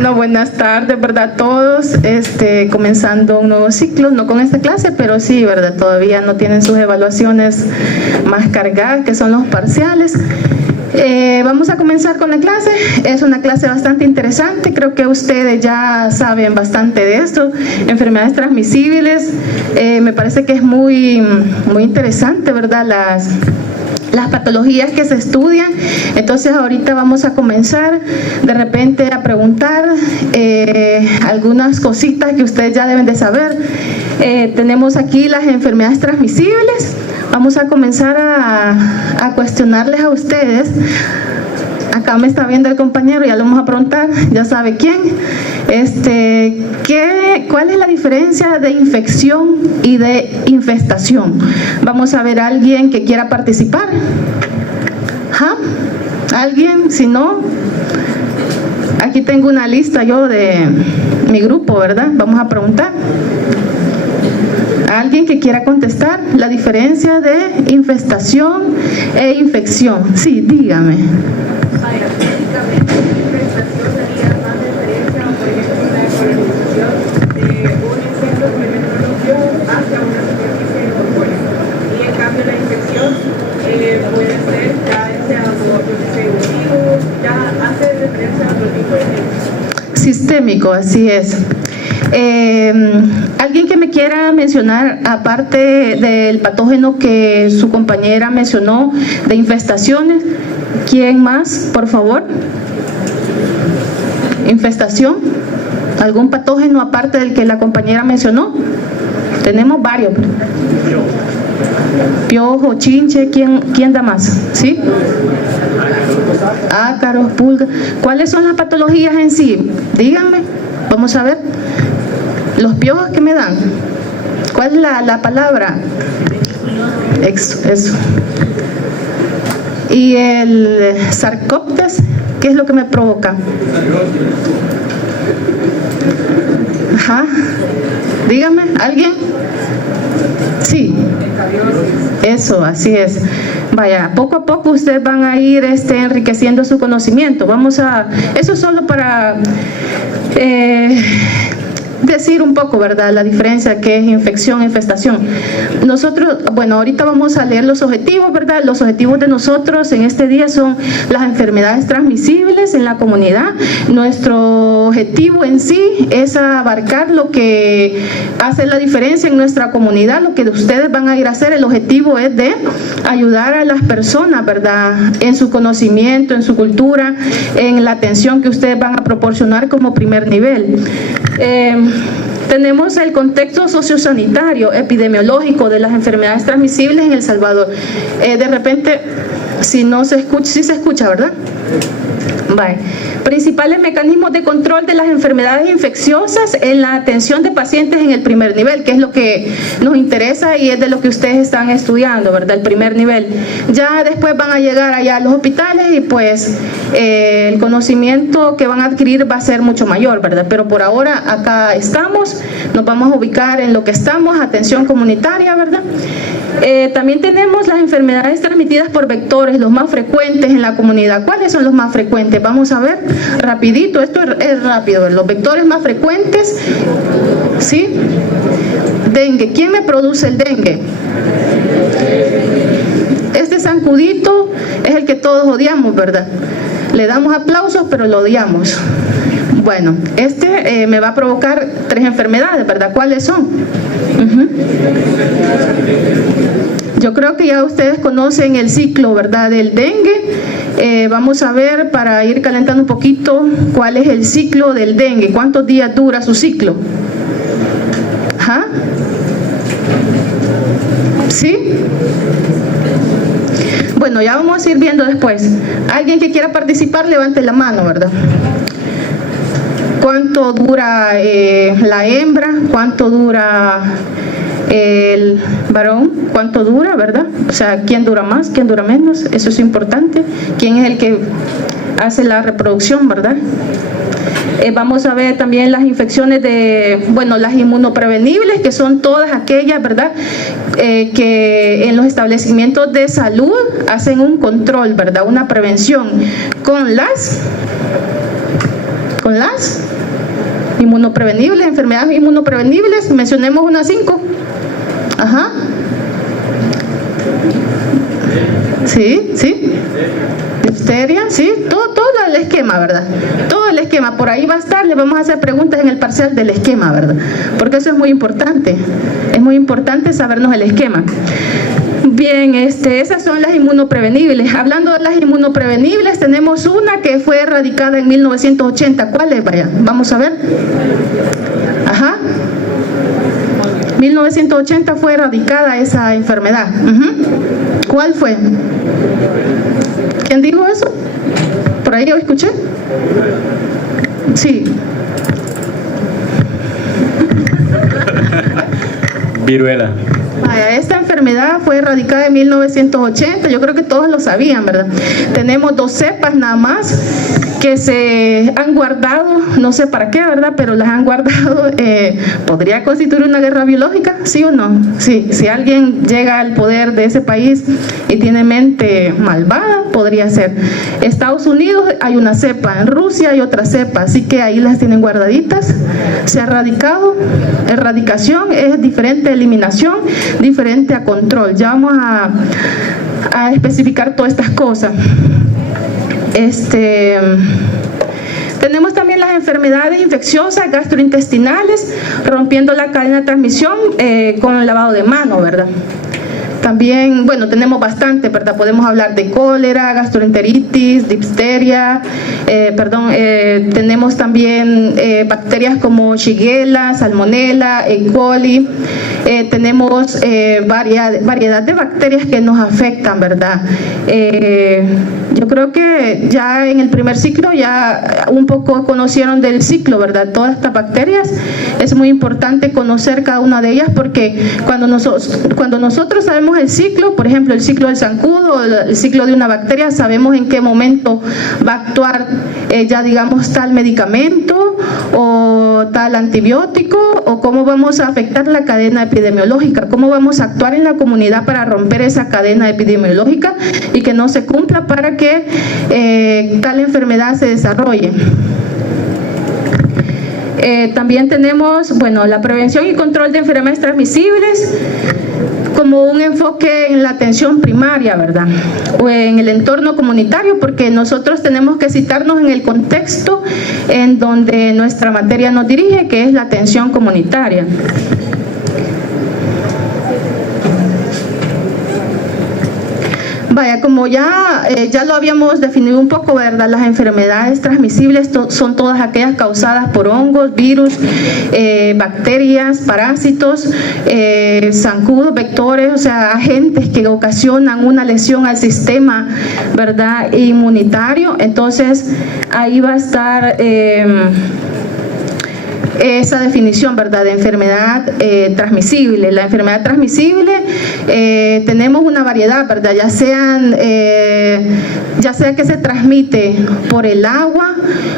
No, buenas tardes, ¿verdad? Todos, comenzando un nuevo ciclo, no con esta clase, pero sí, ¿verdad? Todavía no tienen sus evaluaciones más cargadas, que son los parciales. Vamos a comenzar con la clase. Es una clase bastante interesante, creo que ustedes ya saben bastante de esto, enfermedades transmisibles. Me parece que es muy interesante, ¿verdad? Las patologías que se estudian. Entonces ahorita vamos a comenzar de repente a preguntar algunas cositas que ustedes ya deben de saber. Tenemos aquí las enfermedades transmisibles. Vamos a comenzar a cuestionarles a ustedes. Acá me está viendo el compañero, ya lo vamos a preguntar, ya sabe quién. ¿Cuál es la diferencia de infección y de infestación? Vamos a ver a alguien que quiera participar. ¿Ja? ¿Alguien? Si no, aquí tengo una lista yo de mi grupo, ¿verdad? Vamos a preguntar. ¿Alguien que quiera contestar la diferencia de infestación e infección? Sí, dígame. Sistémico, así es. ¿Alguien que me quiera mencionar, aparte del patógeno que su compañera mencionó, de infestaciones? ¿Quién más, por favor? ¿Infestación? ¿Algún patógeno aparte del que la compañera mencionó? Tenemos varios. Piojo, chinche, ¿quién da más? ¿Sí? Ácaros, pulgas. ¿Cuáles son las patologías en sí? Díganme, vamos a ver. Los piojos que me dan. ¿Cuál es la palabra? Eso. ¿Y el sarcóptes? ¿Qué es lo que me provoca? Ajá. Dígame, ¿alguien? Sí. Eso, así es. Vaya, poco a poco ustedes van a ir enriqueciendo su conocimiento. Eso es solo para decir un poco, ¿verdad?, la diferencia que es infección e infestación. Nosotros, bueno, ahorita vamos a leer los objetivos, ¿verdad? Los objetivos de nosotros en este día son las enfermedades transmisibles en la comunidad. Nuestro objetivo en sí es abarcar lo que hace la diferencia en nuestra comunidad, lo que ustedes van a ir a hacer. El objetivo es de ayudar a las personas, ¿verdad?, en su conocimiento, en su cultura, en la atención que ustedes van a proporcionar como primer nivel. Tenemos el contexto sociosanitario, epidemiológico de las enfermedades transmisibles en El Salvador. De repente, si no se escucha, sí se escucha, ¿verdad? Vale. Principales mecanismos de control de las enfermedades infecciosas en la atención de pacientes en el primer nivel, que es lo que nos interesa y es de lo que ustedes están estudiando, ¿verdad? El primer nivel. Ya después van a llegar allá a los hospitales y pues el conocimiento que van a adquirir va a ser mucho mayor, ¿verdad? Pero por ahora acá estamos, nos vamos a ubicar en lo que estamos, atención comunitaria, ¿verdad? También tenemos las enfermedades transmitidas por vectores, los más frecuentes en la comunidad. ¿Cuáles son los más frecuentes? Vamos a ver rapidito, esto es rápido. Los vectores más frecuentes, ¿sí? Dengue. ¿Quién me produce el dengue? Este zancudito es el que todos odiamos, ¿verdad? Le damos aplausos, pero lo odiamos. Bueno, me va a provocar 3 enfermedades, ¿verdad? ¿Cuáles son? Yo creo que ya ustedes conocen el ciclo, ¿verdad?, del dengue. Vamos a ver, para ir calentando un poquito, cuál es el ciclo del dengue. ¿Cuántos días dura su ciclo? ¿Ah? ¿Sí? Bueno, ya vamos a ir viendo después. Alguien que quiera participar, levante la mano, ¿verdad? ¿Cuánto dura la hembra? ¿Cuánto dura el varón? ¿Cuánto dura, verdad? O sea, ¿quién dura más? ¿Quién dura menos? Eso es importante. ¿Quién es el que hace la reproducción, verdad? Vamos a ver también las infecciones las inmunoprevenibles, que son todas aquellas, ¿verdad?, que en los establecimientos de salud hacen un control, ¿verdad?, una prevención con las Inmunoprevenibles, enfermedades inmunoprevenibles, mencionemos unas 5. Ajá. Sí, sí. Difteria, sí, todo el esquema, ¿verdad? Todo el esquema, por ahí va a estar, le vamos a hacer preguntas en el parcial del esquema, ¿verdad? Porque eso es muy importante sabernos el esquema. Bien, esas son las inmunoprevenibles. Hablando de las inmunoprevenibles, tenemos una que fue erradicada en 1980. ¿Cuál es? Vaya, vamos a ver. Ajá. 1980 fue erradicada esa enfermedad. ¿Cuál fue? ¿Quién dijo eso? ¿Por ahí yo escuché? Sí. Viruela. Esta enfermedad fue erradicada en 1980, yo creo que todos lo sabían, ¿verdad? Tenemos 2 cepas nada más que se han guardado, no sé para qué, ¿verdad? Pero las han guardado. ¿Podría constituir una guerra biológica? ¿Sí o no? Sí, si alguien llega al poder de ese país y tiene mente malvada, podría ser. Estados Unidos hay una cepa, en Rusia hay otra cepa, así que ahí las tienen guardaditas. Se ha erradicado. Erradicación es diferente a eliminación, diferente a control. Ya vamos a especificar todas estas cosas. Tenemos también las enfermedades infecciosas gastrointestinales, rompiendo la cadena de transmisión con el lavado de mano, ¿verdad? También, bueno, tenemos bastante, ¿verdad? Podemos hablar de cólera, gastroenteritis, difteria, tenemos también bacterias como Shigella, Salmonella, E. coli. Tenemos variedad de bacterias que nos afectan, ¿verdad? Yo creo que ya en el primer ciclo ya un poco conocieron del ciclo, ¿verdad? Todas estas bacterias, es muy importante conocer cada una de ellas porque cuando nosotros sabemos el ciclo, por ejemplo, el ciclo del zancudo, el ciclo de una bacteria, sabemos en qué momento va a actuar ya digamos tal medicamento o tal antibiótico, o cómo vamos a afectar la cadena epidemiológica, cómo vamos a actuar en la comunidad para romper esa cadena epidemiológica y que no se cumpla para que tal enfermedad se desarrolle. También tenemos, bueno, la prevención y control de enfermedades transmisibles como un enfoque en la atención primaria, ¿verdad? O en el entorno comunitario, porque nosotros tenemos que citarnos en el contexto en donde nuestra materia nos dirige, que es la atención comunitaria. Vaya, como ya lo habíamos definido un poco, ¿verdad? Las enfermedades transmisibles son todas aquellas causadas por hongos, virus, bacterias, parásitos, zancudos, vectores, o sea, agentes que ocasionan una lesión al sistema, ¿verdad? Inmunitario. Entonces, ahí va a estar esa definición, ¿verdad?, de enfermedad transmisible. La enfermedad transmisible tenemos una variedad, ¿verdad?, ya sea que se transmite por el agua,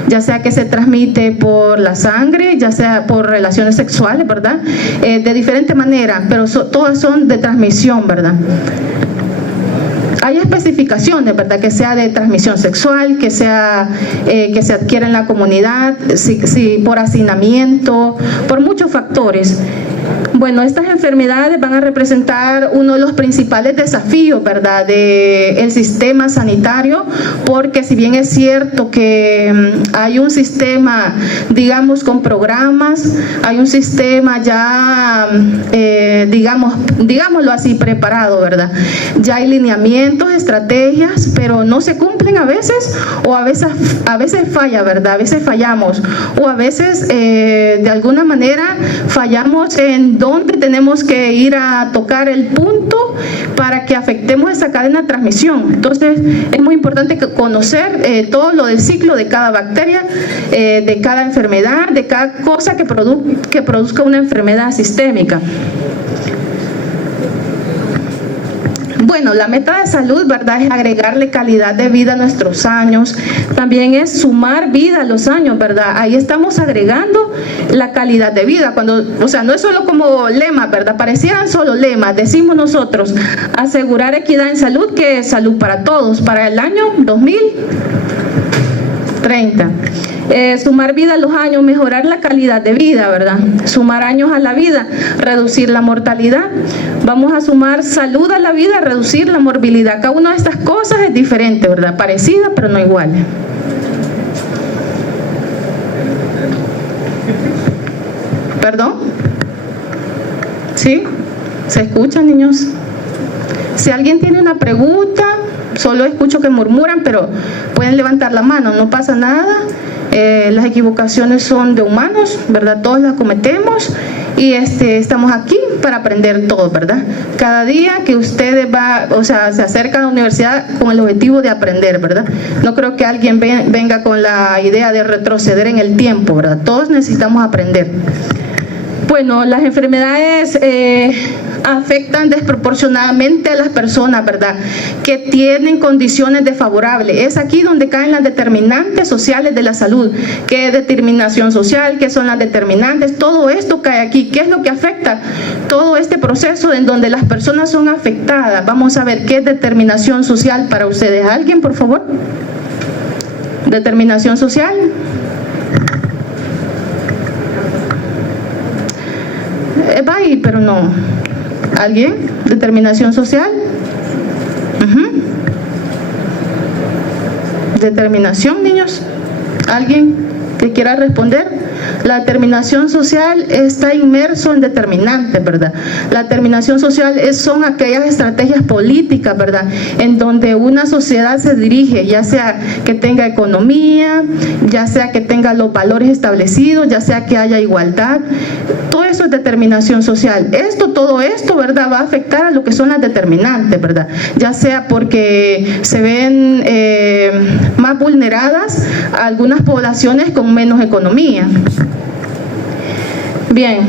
ya sea que se transmite por la sangre, ya sea por relaciones sexuales, ¿verdad?, de diferente manera, pero todas son de transmisión, ¿verdad? Hay especificaciones, ¿verdad?, que sea de transmisión sexual, que sea que se adquiera en la comunidad, si por hacinamiento, por muchos factores. Bueno, estas enfermedades van a representar uno de los principales desafíos, ¿verdad?, del sistema sanitario, porque si bien es cierto que hay un sistema, digamos, con programas, hay un sistema ya, digámoslo así, preparado, ¿verdad? Ya hay lineamientos, estrategias, pero no se cumplen a veces, o a veces falla, ¿verdad? A veces fallamos, o a veces de alguna manera fallamos en dónde tenemos que ir a tocar el punto para que afectemos esa cadena de transmisión. Entonces es muy importante conocer todo lo del ciclo de cada bacteria, de cada enfermedad, de cada cosa que produzca una enfermedad sistémica. Bueno, la meta de salud, ¿verdad?, es agregarle calidad de vida a nuestros años, también es sumar vida a los años, ¿verdad? Ahí estamos agregando la calidad de vida, o sea, no es solo como lema, ¿verdad? Parecieran solo lemas, decimos nosotros, asegurar equidad en salud, que es salud para todos, para el año 2030. Sumar vida a los años, mejorar la calidad de vida, ¿verdad? Sumar años a la vida, reducir la mortalidad. Vamos a sumar salud a la vida, reducir la morbilidad. Cada una de estas cosas es diferente, ¿verdad? Parecida, pero no igual. ¿Perdón? ¿Sí? ¿Se escuchan, niños? Si alguien tiene una pregunta, solo escucho que murmuran, pero pueden levantar la mano, no pasa nada. Las equivocaciones son de humanos, ¿verdad? Todos las cometemos y estamos aquí para aprender todos, ¿verdad? Cada día que ustedes se acercan a la universidad con el objetivo de aprender, ¿verdad? No creo que alguien venga con la idea de retroceder en el tiempo, ¿verdad? Todos necesitamos aprender. Bueno, las enfermedades afectan desproporcionadamente a las personas, ¿verdad?, que tienen condiciones desfavorables. Es aquí donde caen las determinantes sociales de la salud. ¿Qué es determinación social? ¿Qué son las determinantes? Todo esto cae aquí. ¿Qué es lo que afecta? Todo este proceso en donde las personas son afectadas. Vamos a ver qué es determinación social para ustedes. ¿Alguien, por favor? ¿Determinación social? Va ahí, pero no. ¿Alguien? ¿Determinación social? ¿Determinación, niños? ¿Alguien que quiera responder? La determinación social está inmerso en determinantes, ¿verdad? La determinación social son aquellas estrategias políticas, ¿verdad?, en donde una sociedad se dirige, ya sea que tenga economía, ya sea que tenga los valores establecidos, ya sea que haya igualdad. Todo eso es determinación social. Todo esto, ¿verdad?, va a afectar a lo que son las determinantes, ¿verdad? Ya sea porque se ven más vulneradas a algunas poblaciones con menos economía. Bien.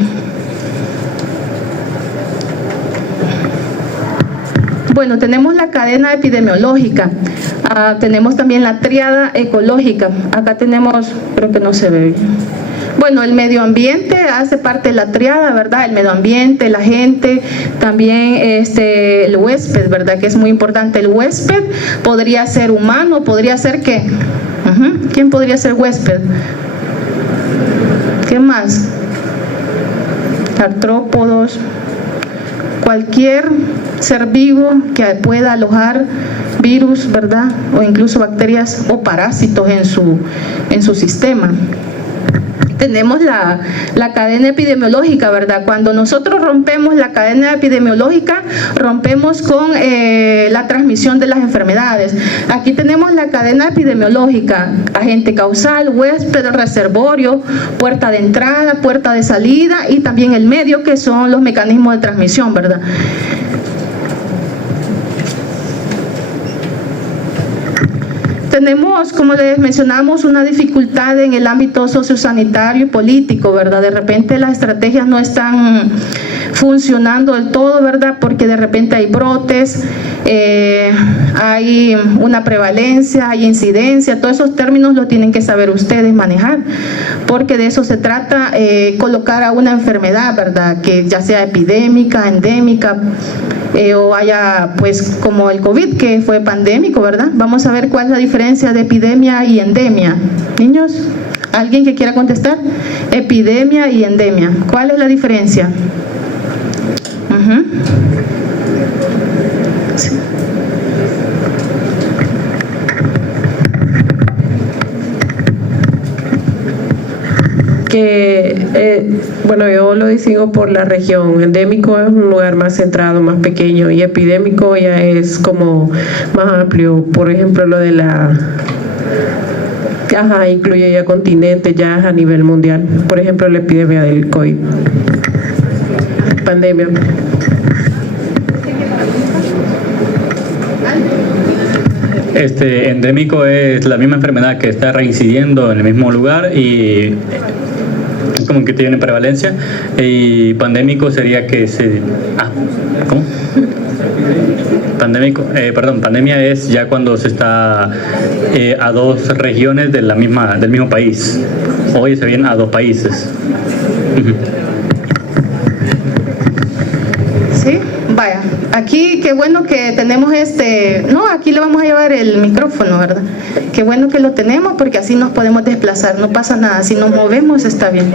Bueno, tenemos la cadena epidemiológica, tenemos también la tríada ecológica. Acá tenemos, creo que no se ve bien. Bueno, el medio ambiente hace parte de la tríada, ¿verdad? El medio ambiente, la gente, también el huésped, ¿verdad?, que es muy importante. El huésped podría ser humano, podría ser ¿qué? ¿Quién podría ser huésped? ¿Qué más? Artrópodos, cualquier ser vivo que pueda alojar virus, ¿verdad?, o incluso bacterias o parásitos en su sistema. Tenemos la cadena epidemiológica, ¿verdad? Cuando nosotros rompemos la cadena epidemiológica, rompemos con la transmisión de las enfermedades. Aquí tenemos la cadena epidemiológica: agente causal, huésped, reservorio, puerta de entrada, puerta de salida y también el medio, que son los mecanismos de transmisión, ¿verdad? Tenemos, como les mencionamos, una dificultad en el ámbito sociosanitario y político, ¿verdad? De repente las estrategias no están funcionando del todo, ¿verdad? Porque de repente hay brotes, hay una prevalencia, hay incidencia. Todos esos términos lo tienen que saber ustedes manejar, porque de eso se trata, colocar a una enfermedad, ¿verdad?, que ya sea epidémica, endémica, o haya, pues, como el COVID, que fue pandémico, ¿verdad? Vamos a ver cuál es la diferencia de epidemia y endemia. Niños, ¿alguien que quiera contestar? Epidemia y endemia, ¿cuál es la diferencia? Sí. Bueno, yo lo distingo por la región. Endémico es un lugar más centrado, más pequeño, y epidémico ya es como más amplio. Por ejemplo, lo de incluye ya continentes, ya es a nivel mundial. Por ejemplo, la epidemia del COVID. Pandemia. Endémico es la misma enfermedad que está reincidiendo en el mismo lugar y como que tiene prevalencia, y pandémico sería que ¿cómo? Pandemia es ya cuando se está a dos regiones del mismo país. Hoy se vienen a dos países. Sí, vaya. Aquí qué bueno que tenemos no, aquí le vamos a llevar el micrófono, ¿verdad? qué bueno que lo tenemos porque así nos podemos desplazar, no pasa nada, si nos movemos está bien.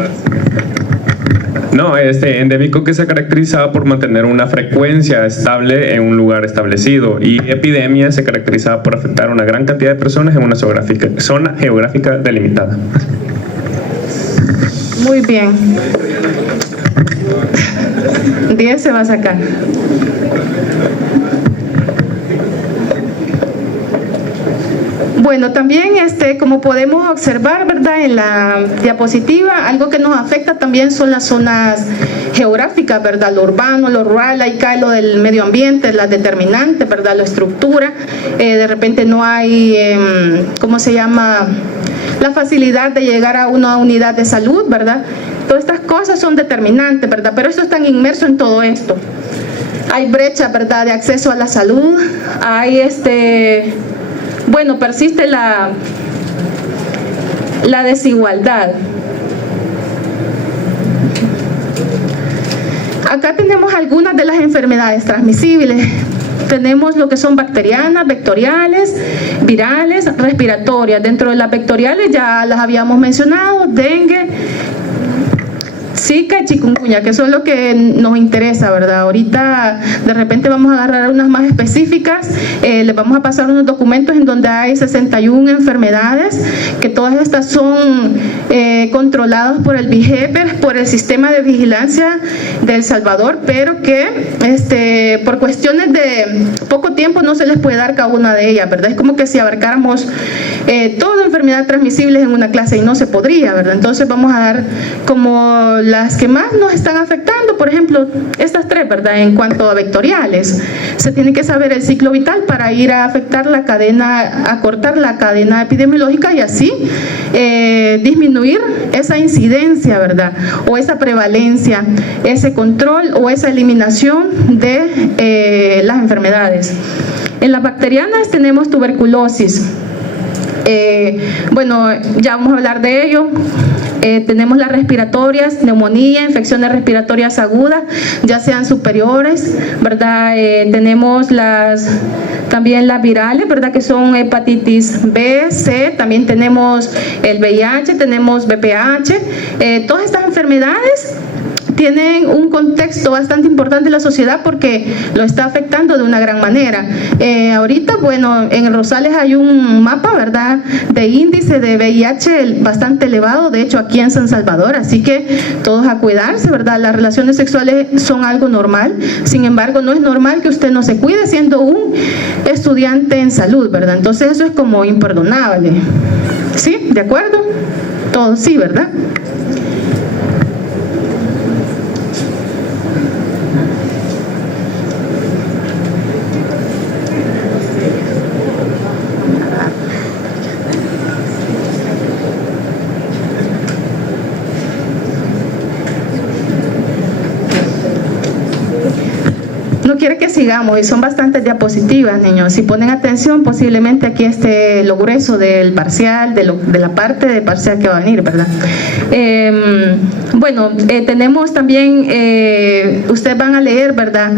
No, endémico que se caracterizaba por mantener una frecuencia estable en un lugar establecido, y epidemia se caracterizaba por afectar a una gran cantidad de personas en una zona geográfica delimitada. Muy bien. 10 se va a sacar. Bueno, también como podemos observar, ¿verdad? En la diapositiva, algo que nos afecta también son las zonas geográficas, ¿verdad? Lo urbano, lo rural, ahí cae lo del medio ambiente, las determinantes, ¿verdad? La estructura, de repente no hay, ¿cómo se llama? La facilidad de llegar a una unidad de salud, ¿verdad? Todas estas cosas son determinantes, ¿verdad? Pero eso está inmerso en todo esto. Hay brecha, ¿verdad? De acceso a la salud, hay bueno, persiste la desigualdad. Acá tenemos algunas de las enfermedades transmisibles. Tenemos lo que son bacterianas, vectoriales, virales, respiratorias. Dentro de las vectoriales ya las habíamos mencionado: dengue, Zika y chikungunya, que son lo que nos interesa, ¿verdad? Ahorita de repente vamos a agarrar unas más específicas, les vamos a pasar unos documentos en donde hay 61 enfermedades, que todas estas son controladas por el BIGEPER, por el Sistema de Vigilancia de El Salvador, pero que por cuestiones de poco tiempo no se les puede dar cada una de ellas, ¿verdad? Es como que si abarcáramos toda enfermedad transmisible en una clase y no se podría, ¿verdad? Entonces vamos a dar como las que más nos están afectando, por ejemplo, estas tres, ¿verdad? En cuanto a vectoriales, se tiene que saber el ciclo vital para ir a afectar la cadena, a cortar la cadena epidemiológica y así disminuir esa incidencia, ¿verdad? O esa prevalencia, ese control o esa eliminación de las enfermedades. En las bacterianas tenemos tuberculosis. Bueno, ya vamos a hablar de ello. Tenemos las respiratorias, neumonía, infecciones respiratorias agudas, ya sean superiores, ¿verdad? Tenemos también las virales, ¿verdad? Que son hepatitis B, C, también tenemos el VIH, tenemos VPH. Todas estas enfermedades tienen un contexto bastante importante en la sociedad porque lo está afectando de una gran manera. Ahorita, bueno, en Rosales hay un mapa, ¿verdad?, de índice de VIH bastante elevado, de hecho aquí en San Salvador, así que todos a cuidarse, ¿verdad? Las relaciones sexuales son algo normal, sin embargo no es normal que usted no se cuide siendo un estudiante en salud, ¿verdad? Entonces eso es como imperdonable. ¿Sí? ¿De acuerdo? Todos sí, ¿verdad? No quiere que sigamos y son bastantes diapositivas, niños. Si ponen atención, posiblemente aquí esté lo grueso del parcial, de la parte de parcial que va a venir, ¿verdad? Bueno, tenemos también, ustedes van a leer, ¿verdad?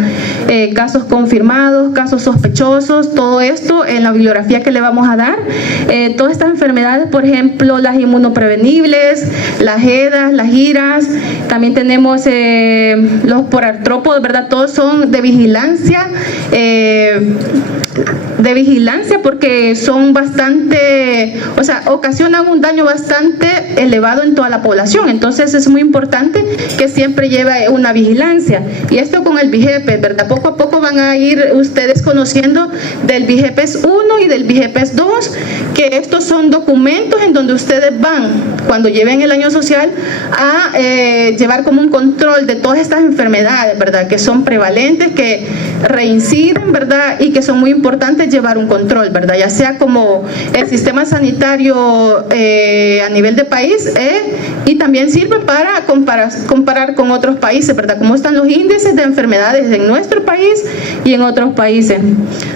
Casos confirmados, casos sospechosos, todo esto en la bibliografía que le vamos a dar. Todas estas enfermedades, por ejemplo, las inmunoprevenibles, las EDAs, las IRAS, también tenemos los porartrópodos, ¿verdad? Todos son de vigilancia porque son bastante, o sea, ocasionan un daño bastante elevado en toda la población. Entonces es muy importante que siempre lleve una vigilancia. Y esto con el BIGEPES, ¿verdad? Poco a poco van a ir ustedes conociendo del BIGEPES 1 y del BIGEPES 2, que estos son documentos en donde ustedes van, cuando lleven el año social, a llevar como un control de todas estas enfermedades, ¿verdad? Que son prevalentes, que reinciden, ¿verdad? Y que son muy importantes llevar un control, ¿verdad? Ya sea como el sistema sanitario a nivel de país y también sirve para comparar con otros países, ¿verdad? Cómo están los índices de enfermedades en nuestro país y en otros países.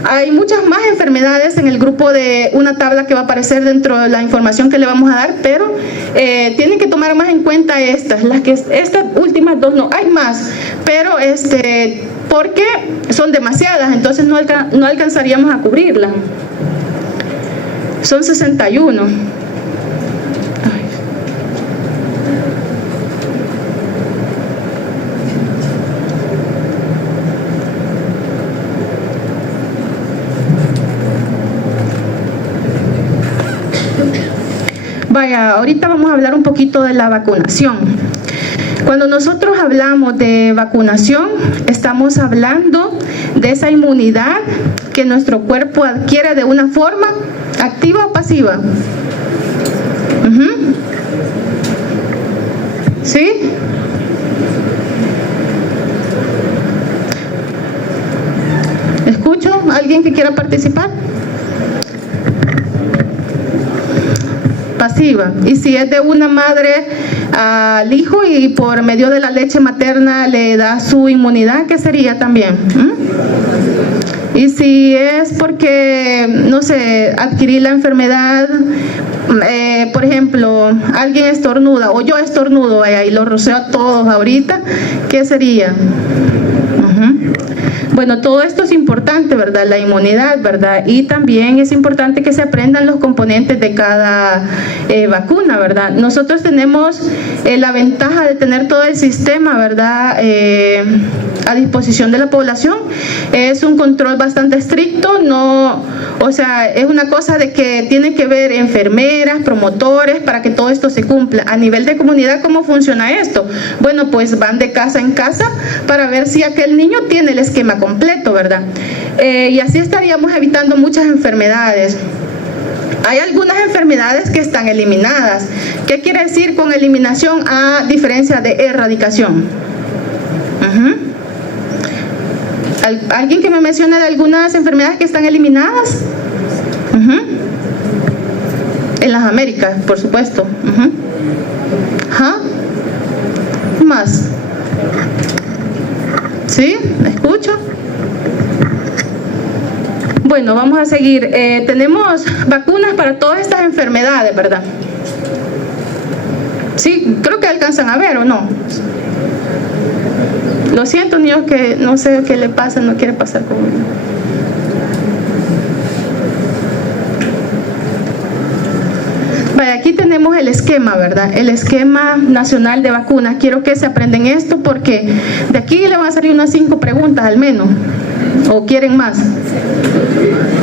Hay muchas más enfermedades en el grupo de una tabla que va a aparecer dentro de la información que le vamos a dar, pero tienen que tomar más en cuenta estas últimas dos no, hay más, pero porque son demasiadas, entonces no alcanzaríamos a cubrirlas. Son 61. Vaya, ahorita vamos a hablar un poquito de la vacunación. Cuando nosotros hablamos de vacunación, estamos hablando de esa inmunidad que nuestro cuerpo adquiere de una forma activa o pasiva. ¿Sí? ¿Escucho? ¿Alguien que quiera participar? Pasiva. Y si es de una madre al hijo y por medio de la leche materna le da su inmunidad, ¿qué sería también? Y si es porque, no sé, adquirí la enfermedad, por ejemplo, alguien estornuda o yo estornudo y lo roceo a todos ahorita, ¿qué sería? Bueno, todo esto es importante, ¿verdad? La inmunidad, ¿verdad? Y también es importante que se aprendan los componentes de cada vacuna, ¿verdad? Nosotros tenemos la ventaja de tener todo el sistema, ¿verdad? A disposición de la población. Es un control bastante estricto, o sea, es una cosa de que tiene que ver enfermeras, promotores, para que todo esto se cumpla. A nivel de comunidad, ¿cómo funciona esto? Bueno, pues van de casa en casa para ver si aquel niño tiene el esquema completo, ¿verdad? Y así estaríamos evitando muchas enfermedades. Hay algunas enfermedades que están eliminadas. ¿Qué quiere decir con eliminación a diferencia de erradicación? ¿Alguien que me mencione de algunas enfermedades que están eliminadas? En las Américas, por supuesto. ¿Más? ¿Sí? ¿Me escucho? Bueno, vamos a seguir. Tenemos vacunas para todas estas enfermedades, ¿verdad? Sí, creo que alcanzan a ver, ¿o no? Lo siento, niños, que no sé qué le pasa, no quiere pasar conmigo. Vaya, aquí tenemos el esquema, ¿verdad? El esquema nacional de vacunas. Quiero que se aprendan esto porque de aquí le van a salir unas 5 preguntas al menos. ¿O quieren más?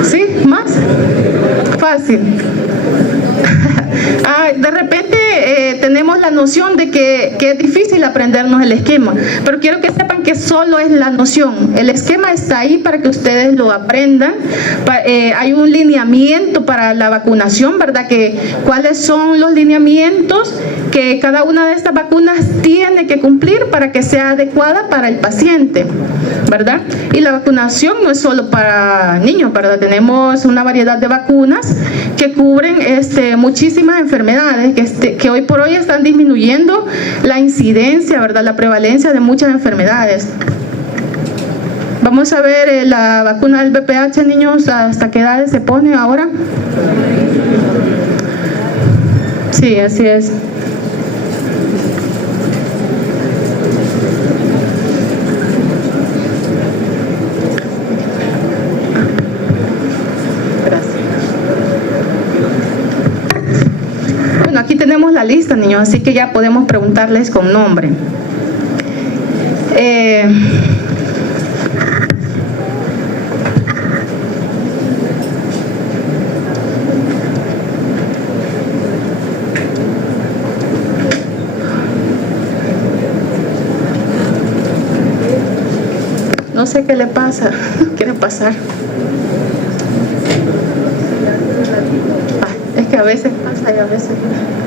¿Sí? ¿Más? Fácil. De repente tenemos la noción de que es difícil aprendernos el esquema, pero quiero que sepan que solo es la noción. El esquema está ahí para que ustedes lo aprendan. Hay un lineamiento para la vacunación, ¿verdad? ¿Cuáles son los lineamientos que cada una de estas vacunas tiene que cumplir para que sea adecuada para el paciente, ¿verdad? Y la vacunación no es solo para niños, ¿verdad? Tenemos una variedad de vacunas que cubren muchísimas enfermedades que hoy por hoy están disminuyendo la incidencia, ¿verdad? La prevalencia de muchas enfermedades. Vamos a ver la vacuna del VPH, niños, ¿hasta qué edades se pone ahora? Sí, así es. Aquí tenemos la lista, niños, así que ya podemos preguntarles con nombre. No sé qué le pasa, quiere pasar. Es que a veces pasa y a veces no.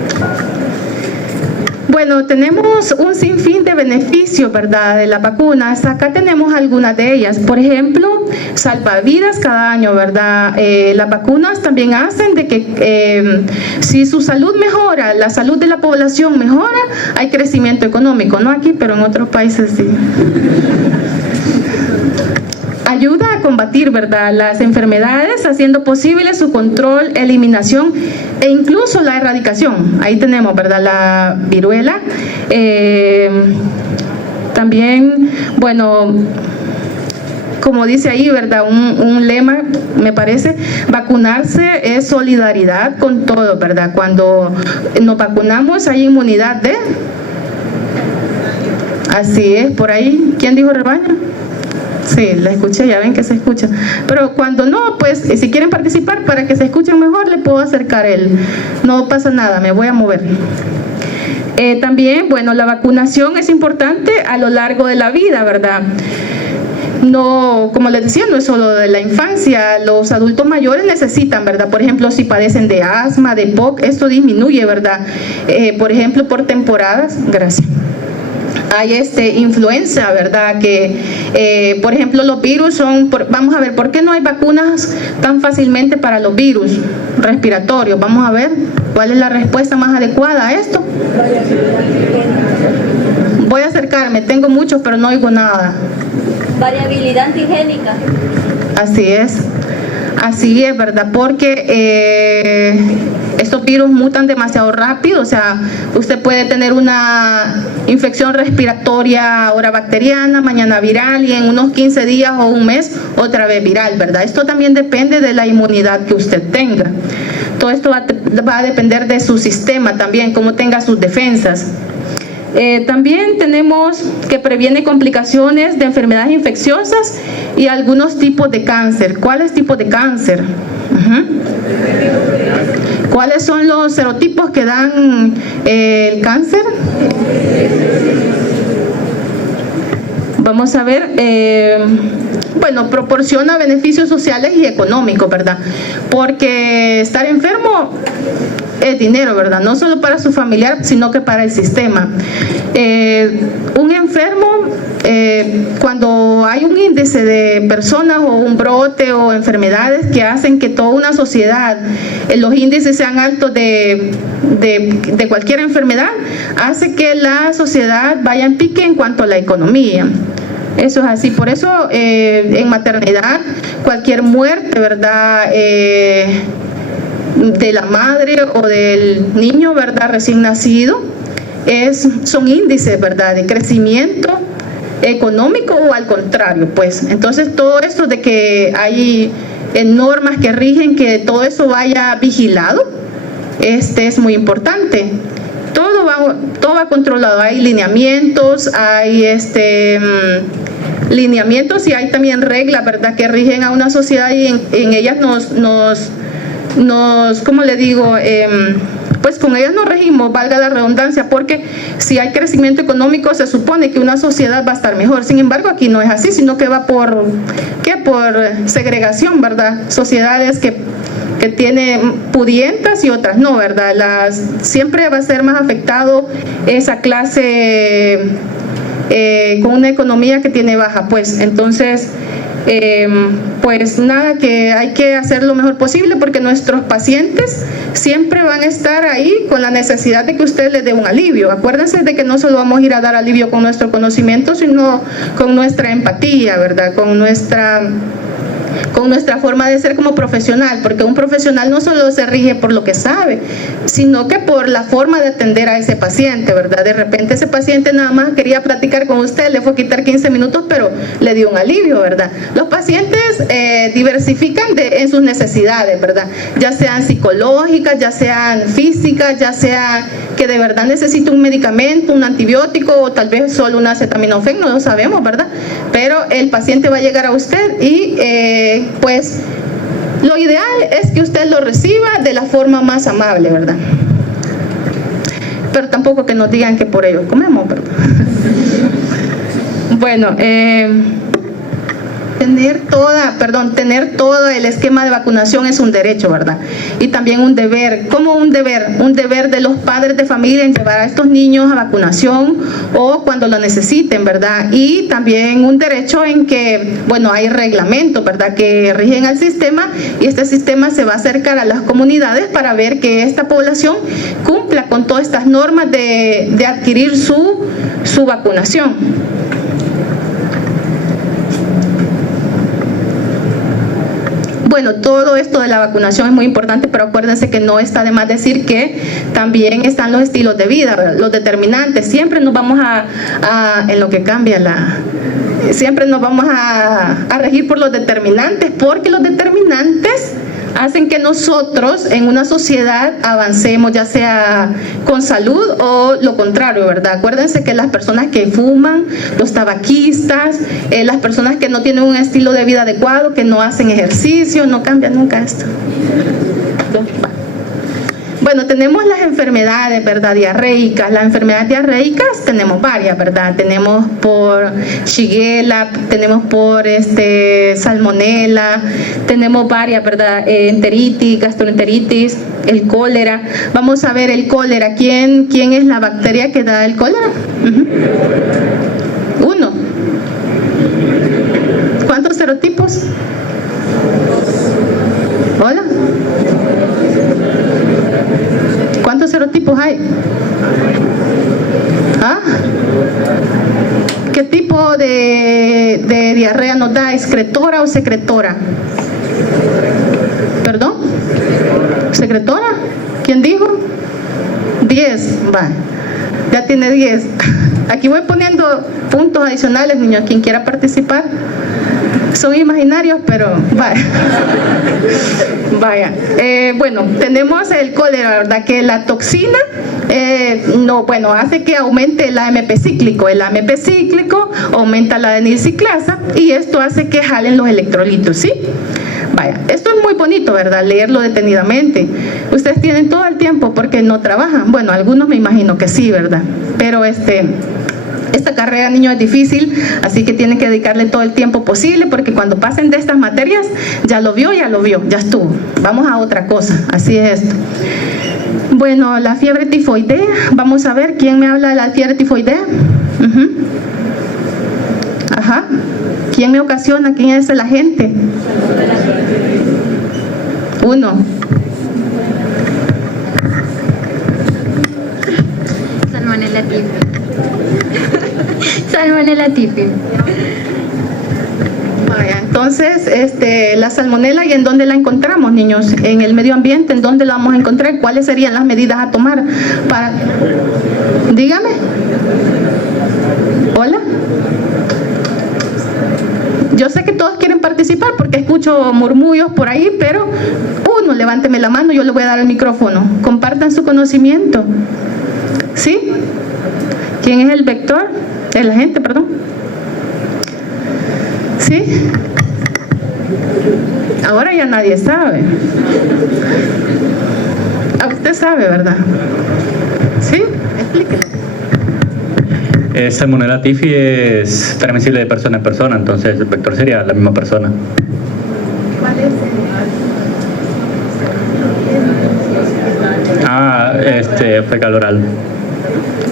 Bueno, tenemos un sinfín de beneficios, ¿verdad?, de las vacunas. Acá tenemos algunas de ellas. Por ejemplo, salva vidas cada año, ¿verdad? Las vacunas también hacen de que si su salud mejora, la salud de la población mejora, hay crecimiento económico. No aquí, pero en otros países sí. Ayuda a combatir, ¿verdad?, las enfermedades, haciendo posible su control, eliminación e incluso la erradicación. Ahí tenemos, ¿verdad?, la viruela. También, bueno, como dice ahí, ¿verdad? Un lema, me parece, vacunarse es solidaridad con todo, ¿verdad? Cuando nos vacunamos hay inmunidad de... Así es, por ahí, ¿quién dijo rebaño? Sí, la escuché, ya ven que se escucha. Pero cuando no, pues, si quieren participar para que se escuchen mejor, le puedo acercar no pasa nada, me voy a mover. También, bueno, la vacunación es importante a lo largo de la vida, ¿verdad? No, como les decía, no es solo de la infancia, los adultos mayores necesitan, ¿verdad? Por ejemplo, si padecen de asma, de POC, esto disminuye, ¿verdad? Por ejemplo, por temporadas, gracias. Hay influenza, ¿verdad? Que, por ejemplo, los virus vamos a ver, ¿por qué no hay vacunas tan fácilmente para los virus respiratorios? Vamos a ver cuál es la respuesta más adecuada a esto. Voy a acercarme, tengo muchos, pero no oigo nada. Variabilidad antigénica. Así es, ¿verdad? Porque estos virus mutan demasiado rápido, o sea, usted puede tener una infección respiratoria ahora bacteriana, mañana viral y en unos 15 días o un mes otra vez viral, ¿verdad? Esto también depende de la inmunidad que usted tenga. Todo esto va a depender de su sistema también, cómo tenga sus defensas. También tenemos que previene complicaciones de enfermedades infecciosas y algunos tipos de cáncer. ¿Cuáles tipos de cáncer? ¿Cuáles son los serotipos que dan el cáncer? Vamos a ver, bueno, proporciona beneficios sociales y económicos, ¿verdad? Porque estar enfermo es dinero, ¿verdad? No solo para su familiar, sino que para el sistema. Un enfermo, cuando hay un índice de personas o un brote o enfermedades que hacen que toda una sociedad, los índices sean altos de cualquier enfermedad, hace que la sociedad vaya en pique en cuanto a la economía. Eso es así, por eso en maternidad, cualquier muerte, ¿verdad?, de la madre o del niño, ¿verdad?, recién nacido, son índices, ¿verdad?, de crecimiento económico o al contrario, pues. Entonces todo esto de que hay normas que rigen que todo eso vaya vigilado, es muy importante. Todo va controlado, hay lineamientos, hay lineamientos y hay también reglas, ¿verdad?, que rigen a una sociedad y en ellas nos ¿cómo le digo? Pues con ellas nos regimos, valga la redundancia, porque si hay crecimiento económico se supone que una sociedad va a estar mejor. Sin embargo, aquí no es así, sino que va por segregación, ¿verdad? Sociedades que tienen pudientas y otras no, ¿verdad? Siempre va a ser más afectado esa clase con una economía que tiene baja, pues. Entonces, pues nada, que hay que hacer lo mejor posible porque nuestros pacientes siempre van a estar ahí con la necesidad de que usted les dé un alivio. Acuérdense de que no solo vamos a ir a dar alivio con nuestro conocimiento, sino con nuestra empatía, ¿verdad? Con nuestra forma de ser como profesional, porque un profesional no solo se rige por lo que sabe, sino que por la forma de atender a ese paciente, ¿verdad? De repente ese paciente nada más quería platicar con usted, le fue a quitar 15 minutos, pero le dio un alivio, ¿verdad? Los pacientes diversifican en sus necesidades, ¿verdad? Ya sean psicológicas, ya sean físicas, ya sea que de verdad necesita un medicamento, un antibiótico o tal vez solo un acetaminofén, no lo sabemos, ¿verdad? Pero el paciente va a llegar a usted y pues lo ideal es que usted lo reciba de la forma más amable, ¿verdad? Pero tampoco que nos digan que por ello comemos, ¿verdad? Bueno, tener todo el esquema de vacunación es un derecho, ¿verdad? Y también un deber. ¿Cómo un deber? Un deber de los padres de familia en llevar a estos niños a vacunación o cuando lo necesiten, ¿verdad? Y también un derecho en que, bueno, hay reglamentos, ¿verdad?, que rigen al sistema y este sistema se va a acercar a las comunidades para ver que esta población cumpla con todas estas normas de adquirir su vacunación. Bueno, todo esto de la vacunación es muy importante, pero acuérdense que no está de más decir que también están los estilos de vida, ¿verdad?, los determinantes. Siempre nos vamos en lo que cambia siempre nos vamos a regir por los determinantes, porque los determinantes hacen que nosotros en una sociedad avancemos, ya sea con salud o lo contrario, ¿verdad? Acuérdense que las personas que fuman, los tabaquistas, las personas que no tienen un estilo de vida adecuado, que no hacen ejercicio, no cambian nunca esto. Bueno, tenemos las enfermedades, ¿verdad? Diarreicas. Las enfermedades diarreicas tenemos varias, ¿verdad? Tenemos por Shigella, tenemos por salmonela, tenemos varias, ¿verdad? Enteritis, gastroenteritis, el cólera. Vamos a ver el cólera. ¿Quién es la bacteria que da el cólera? Uno. ¿Cuántos serotipos? Hola. ¿Cuántos serotipos hay? ¿Ah? ¿Qué tipo de diarrea nos da? ¿Excretora o secretora? ¿Perdón? ¿Secretora? ¿Quién dijo? 10. Va. Ya tiene 10. Aquí voy poniendo puntos adicionales, niños, quien quiera participar. Son imaginarios, pero vaya. Vaya. Bueno, tenemos el cólera, ¿verdad? Que la toxina hace que aumente el AMP cíclico. El AMP cíclico aumenta la adenilciclasa y esto hace que jalen los electrolitos, ¿sí? Vaya, esto es muy bonito, ¿verdad? Leerlo detenidamente. Ustedes tienen todo el tiempo porque no trabajan. Bueno, algunos me imagino que sí, ¿verdad? Pero esta carrera, niños, es difícil, así que tienen que dedicarle todo el tiempo posible, porque cuando pasen de estas materias, ya lo vio, ya estuvo. Vamos a otra cosa, así es esto. Bueno, la fiebre tifoidea, vamos a ver, ¿quién me habla de la fiebre tifoidea? Ajá. ¿Quién me ocasiona? ¿Quién es el agente? Uno. Salmonella tipi. Salmonella tipi. Vaya, entonces, la salmonela, ¿y en dónde la encontramos, niños? En el medio ambiente, ¿en dónde la vamos a encontrar? ¿Cuáles serían las medidas a tomar para...? Dígame. ¿Hola? Yo sé que todos quieren participar porque escucho murmullos por ahí, pero uno, levánteme la mano, yo le voy a dar el micrófono. Compartan su conocimiento. ¿Sí? ¿Quién es el vector? El agente, perdón. ¿Sí? Ahora ya nadie sabe. Usted sabe, ¿verdad? ¿Sí? Explíquele. Salmonella typhi es transmisible de persona en persona, entonces el vector sería la misma persona. ¿Cuál es? Fecal oral.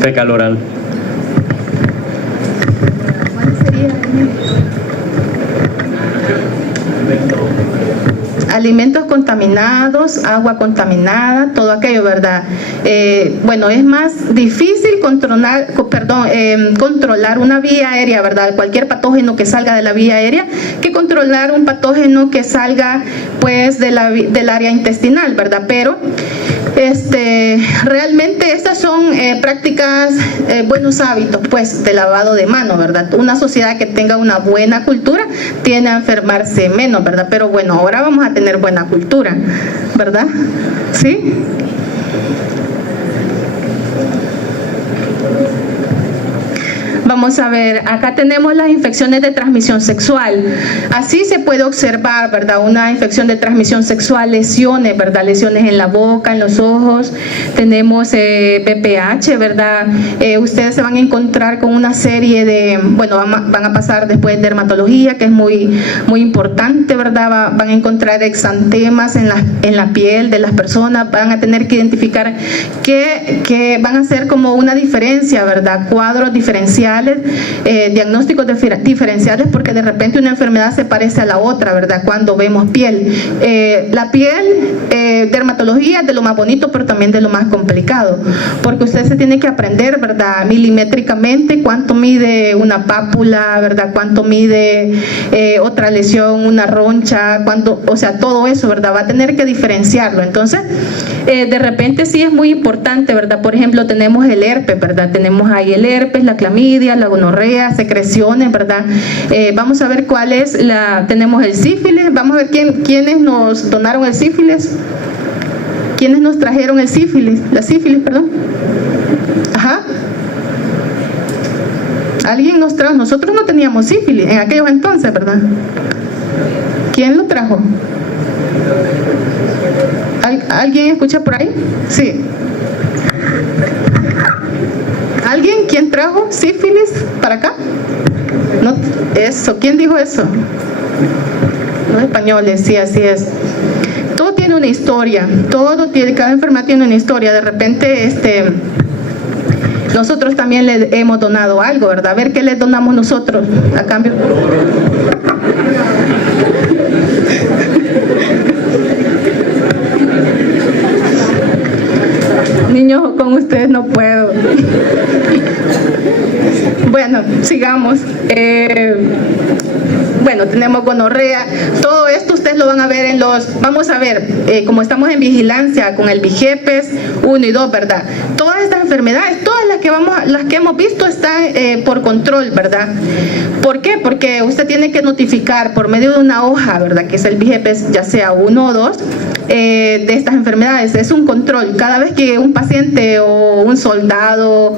Fecal oral. ¿Cuál sería? Alimentos contaminados, agua contaminada, todo aquello, ¿verdad? Es más difícil controlar una vía aérea, ¿verdad? Cualquier patógeno que salga de la vía aérea, que controlar un patógeno que salga, pues, del área intestinal, ¿verdad? Pero realmente estas son prácticas, buenos hábitos, pues, de lavado de manos, ¿verdad? Una sociedad que tenga una buena cultura tiende a enfermarse menos, ¿verdad? Pero bueno, ahora vamos a tener buena cultura, ¿verdad? ¿Sí? Vamos a ver, acá tenemos las infecciones de transmisión sexual. Así se puede observar, ¿verdad? Una infección de transmisión sexual, lesiones, ¿verdad? Lesiones en la boca, en los ojos. Tenemos VPH, ¿verdad? Ustedes se van a encontrar con una serie de, van a pasar después dermatología, que es muy, muy importante, ¿verdad? Van a encontrar exantemas en la piel de las personas, van a tener que identificar que van a ser como una diferencia, ¿verdad? Cuadros diferenciales, diagnósticos diferenciales, porque de repente una enfermedad se parece a la otra, ¿verdad? Cuando vemos piel. La piel, dermatología es de lo más bonito, pero también de lo más complicado, porque usted se tiene que aprender, ¿verdad? Milimétricamente cuánto mide una pápula, ¿verdad? Cuánto mide otra lesión, una roncha, todo eso, ¿verdad? Va a tener que diferenciarlo. Entonces, de repente sí es muy importante, ¿verdad? Por ejemplo, tenemos el herpes, ¿verdad? Tenemos ahí el herpes, la clamidia, la gonorrea, secreciones, ¿verdad? Vamos a ver cuál es tenemos el sífilis, vamos a ver quiénes nos donaron el sífilis, quiénes nos trajeron la sífilis, perdón. Ajá. Alguien nos trajo, nosotros no teníamos sífilis en aquellos entonces, ¿verdad? ¿Quién lo trajo? ¿Alguien escucha por ahí? Sí. ¿Alguien? ¿Quién trajo sífilis para acá? No, eso. ¿Quién dijo eso? Los españoles, sí, así es. Todo tiene una historia. Cada enfermedad tiene una historia. De repente, nosotros también le hemos donado algo, ¿verdad? A ver qué le donamos nosotros a cambio. Niños, con ustedes no puedo. Bueno, sigamos. Bueno, tenemos gonorrea. Todo esto ustedes lo van a ver vamos a ver, como estamos en vigilancia con el VIGEPES 1 y 2, ¿verdad? Todas estas enfermedades, todas las que hemos visto están por control, ¿verdad? ¿Por qué? Porque usted tiene que notificar por medio de una hoja, ¿verdad? Que es el VIGEPES, ya sea 1 o 2, de estas enfermedades. Es un control. Cada vez que un paciente o un soldado,